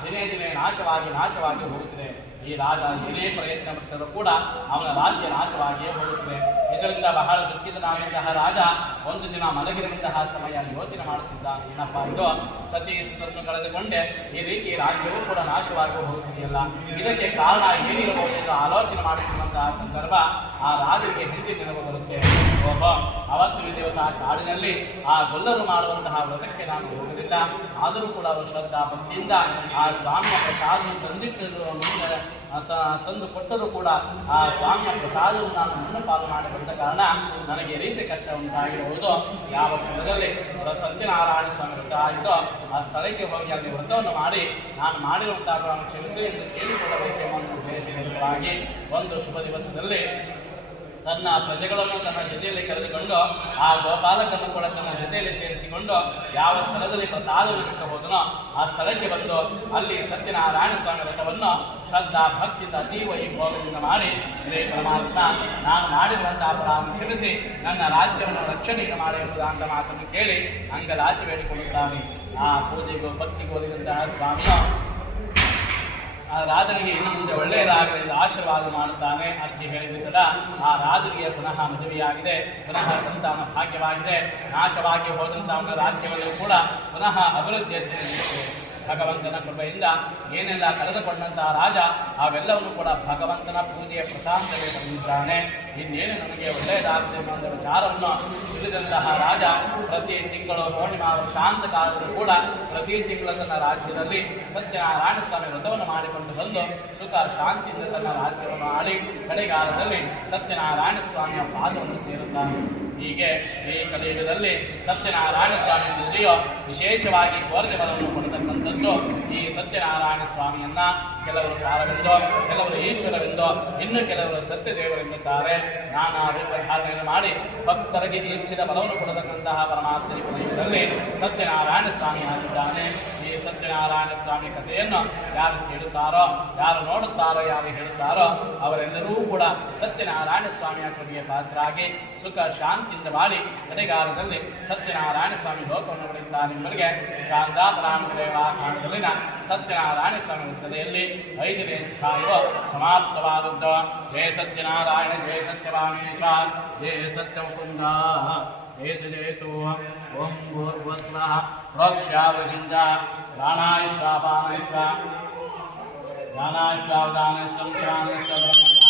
ದಿನೇ ದಿನೇ ನಾಶವಾಗಿ ಹೋಗುತ್ತದೆ. ಈ ರಾಜ ಏನೇ ಪ್ರಯತ್ನ ಪಟ್ಟರೂ ಕೂಡ ಅವನ ರಾಜ್ಯ ನಾಶವಾಗಿಯೇ ಹೋಗುತ್ತದೆ. ಇದರಿಂದ ಬಹಳ ದುಃಖಿತನಾದಂತಹ ರಾಜ ಒಂದು ದಿನ ಮಲಗಿರುವಂತಹ ಸಮಯ ಯೋಚನೆ ಮಾಡುತ್ತಿದ್ದಾನೆ, ಏನಪ್ಪಾ ಇದು ಸತಿ ಸುತನ್ನು ಕಳೆದುಕೊಂಡೆ ಈ ರೀತಿ ರಾಜ್ಯವೂ ಕೂಡ ನಾಶವಾಗಿ ಹೋಗುತ್ತಿದೆಯಲ್ಲ, ಇದಕ್ಕೆ ಕಾರಣ ಏನಿರಬಹುದು ಎಂದು ಆಲೋಚನೆ ಮಾಡುತ್ತಿರುವಂತಹ ಸಂದರ್ಭ ಆ ರಾಜನಿಗೆ ಹಿಂದೆ ನೆನಪು ಬರುತ್ತೆ. ಓಹೋ, ಅವತ್ತಿನ ದಿವಸ ಕಾಡಿನಲ್ಲಿ ಆ ಗೊಲ್ಲರು ಮಾಡುವಂತಹ ವ್ರತಕ್ಕೆ ನಾನು ಹೋಗಲಿಲ್ಲ. ಆದರೂ ಕೂಡ ಅವರು ಶ್ರದ್ಧಾ ಭಕ್ತಿಯಿಂದ ಆ ಸ್ವಾಮಿಯ ಪ್ರಸಾದವನ್ನು ತಂದು ಕೊಟ್ಟರೂ ಕೂಡ ಆ ಸ್ವಾಮಿಯ ಪ್ರಸಾದವನ್ನು ನಾನು ಮಣ್ಣಪಾಲು ಮಾಡಿ ಬಂದ ಕಾರಣ ನನಗೆ ಈ ರೀತಿ ಕಷ್ಟ ಉಂಟಾಗಿರುವುದು. ಯಾವ ಸ್ಥಳದಲ್ಲಿ ಸತ್ಯನಾರಾಯಣ ಸ್ವಾಮಿ ವ್ರತ ಆಯಿತೋ ಆ ಸ್ಥಳಕ್ಕೆ ಹೋಗಿ ಅಲ್ಲಿ ವ್ರತವನ್ನು ಮಾಡಿ ನಾನು ಮಾಡಿರುವಂತಹ ಕ್ಷಮಿಸಿ ಎಂದು ಕೇಳಿಕೊಳ್ಳಬೇಕೆಂಬ ಉದ್ದೇಶವಾಗಿ ಒಂದು ಶುಭ ದಿವಸದಲ್ಲಿ ತನ್ನ ಪ್ರಜೆಗಳನ್ನು ತನ್ನ ಜೊತೆಯಲ್ಲಿ ಕರೆದುಕೊಂಡು ಆ ಗೋಪಾಲಕನ್ನು ಕೂಡ ತನ್ನ ಜೊತೆಯಲ್ಲಿ ಸೇರಿಸಿಕೊಂಡು ಯಾವ ಸ್ಥಳದಲ್ಲಿ ಪ್ರಸಾದವನ್ನು ಹೋದನೋ ಆ ಸ್ಥಳಕ್ಕೆ ಬಂದು ಅಲ್ಲಿ ಸತ್ಯನಾರಾಯಣ ಸ್ವಾಮಿ ವ್ರತವನ್ನು ಶ್ರದ್ಧಾ ಭಕ್ತಿಯಿಂದ ಅತೀವ ವೈಭವದಿಂದ ಮಾಡಿ ಹೇ ಪರಮಾತ್ಮ, ನಾನು ಮಾಡಿರುವಂತಹ ಅಪರಾಧವನ್ನು ಕ್ಷಮಿಸಿ ನನ್ನ ರಾಜ್ಯವನ್ನು ರಕ್ಷಣೆಯನ್ನು ಮಾಡಿ ಎಂಬುದಾಂತ ಮಾತನ್ನು ಕೇಳಿ ಅಂಗಲಾಚಿ ಬೇಡಿಕೊಳ್ಳುತ್ತಾನೆ. ಆ ಪೂಜೆಗೂ ಭಕ್ತಿಗೂ ಒಲಿದಂತಹ ಸ್ವಾಮಿಯು ಆ ರಾಜನಿಗೆ ಇನ್ನು ಮುಂದೆ ಒಳ್ಳೆಯದಾಗಲಿ ಆಶೀರ್ವಾದ ಮಾಡುತ್ತಾನೆ. ಅಷ್ಟೇ ಹೇಳಿದ ಆ ರಾಜನಿಗೆ ಪುನಃ ಮದುವೆಯಾಗಿದೆ, ಪುನಃ ಸಂತಾನ ಭಾಗ್ಯವಾಗಿದೆ. ನಾಶವಾಗಿ ಹೋದಂತಹ ರಾಜ್ಯವನ್ನು ಕೂಡ ಪುನಃ ಅಭಿವೃದ್ಧಿಯಲ್ಲಿ ಭಗವಂತನ ಕೃಪೆಯಿಂದ ಏನೆಲ್ಲ ಕಳೆದುಕೊಂಡಂತಹ ರಾಜ ಅವೆಲ್ಲವನ್ನು ಕೂಡ ಭಗವಂತನ ಪೂಜೆಯ ಪ್ರಶಾಂತವೇ ಬಂದಿದ್ದಾನೆ. ಇನ್ನೇನು ನನಗೆ ಒಳ್ಳೆಯದಾಗಿದೆ ಎಂಬ ವಿಚಾರವನ್ನು ತಿಳಿದಂತಹ ರಾಜ ಪ್ರತಿ ತಿಂಗಳು ಪೂರ್ಣಿಮಾ ಶಾಂತ ಕಾಲದಲ್ಲೂ ಕೂಡ ಪ್ರತಿ ತಿಂಗಳು ತನ್ನ ರಾಜ್ಯದಲ್ಲಿ ಸತ್ಯನಾರಾಯಣ ಸ್ವಾಮಿ ವ್ರತವನ್ನು ಮಾಡಿಕೊಂಡು ಬಂದು ಸುಖ ಶಾಂತಿಯಿಂದ ತನ್ನ ರಾಜ್ಯವನ್ನು ಆಳಿ ಕಡೆಗಾಲದಲ್ಲಿ ಸತ್ಯನಾರಾಯಣ ಸ್ವಾಮಿಯ ಪಾದವನ್ನು ಸೇರುತ್ತಾನೆ. ಹೀಗೆ ಈ ಕಲಿಯುಗದಲ್ಲಿ ಸತ್ಯನಾರಾಯಣ ಸ್ವಾಮಿ ಜೊತೆಯು ವಿಶೇಷವಾಗಿ ಕೋರಿದ ಬಲವನ್ನು ಕೊಡತಕ್ಕಂಥದ್ದು. ಈ ಸತ್ಯನಾರಾಯಣ ಸ್ವಾಮಿಯನ್ನ ಕೆಲವರು ಕಾಲವೆಂದೋ, ಕೆಲವರು ಈಶ್ವರವೆಂದೋ, ಇನ್ನು ಕೆಲವರು ಸತ್ಯದೇವರೆನ್ನುತ್ತಾರೆ. ನಾನಾ ರೂಪಧಾರಣೆಯನ್ನು ಮಾಡಿ ಭಕ್ತರಿಗೆ ಇಚ್ಛಿದ ಬಲವನ್ನು ಕೊಡತಕ್ಕಂತಹ ಪರಮಾತ್ಮನ ಪ್ರದೇಶದಲ್ಲಿ ಸತ್ಯನಾರಾಯಣ ಸ್ವಾಮಿ ಆಗಿದ್ದಾನೆ. ಈ ಸತ್ಯನಾರಾಯಣ ಸ್ವಾಮಿ ಕಥೆಯನ್ನು ಯಾರು ಕೇಳುತ್ತಾರೋ, ಯಾರು ನೋಡುತ್ತಾರೋ, ಯಾರು ಹೇಳುತ್ತಾರೋ ಅವರೆಲ್ಲರೂ ಕೂಡ ಸತ್ಯನಾರಾಯಣ ಸ್ವಾಮಿಯ ಕೃಪೆಯ ಪಾತ್ರರಾಗಿ ಸುಖ ಶಾಂತಿಯಿಂದ ಬಾಳಿ ಕಡೆಗಾಲದಲ್ಲಿ ಸತ್ಯನಾರಾಯಣ ಸ್ವಾಮಿ ಲೋಕವನ್ನು ಪಡೆಯುತ್ತಾನೆಂಬುದಕ್ಕೆ ಸ್ಕಾಂದಾಪರಾಮದೇವಾಖಾನದಲ್ಲಿನ ಸತ್ಯನಾರಾಯಣ ಸ್ವಾಮಿ ವೃತ್ತದಲ್ಲಿ 5ನೇ ಅಧ್ಯಾಯವು ಸಮಾಪ್ತವಾದದ್ದು. ಜಯ ಸತ್ಯನಾರಾಯಣ, ಜಯ ಸತ್ಯವಾಮೇಶ, ಜಯ ಸತ್ಯಮುಕುಂದ, ಜಯತು. ಓಂ ಭೂರ್ಭುವಸ್ವಃ ಪ್ರೋಕ್ಷಾವೃಷಿಂದ ಪ್ರಾಣಾಯ ಸ್ವಾಪಾನಯ ಸ್ವ ಜ್ಞಾನಾಯ ಸ್ವಾವಧಾನಯ ಸಂಚಾನಯ ಬ್ರಹ್ಮ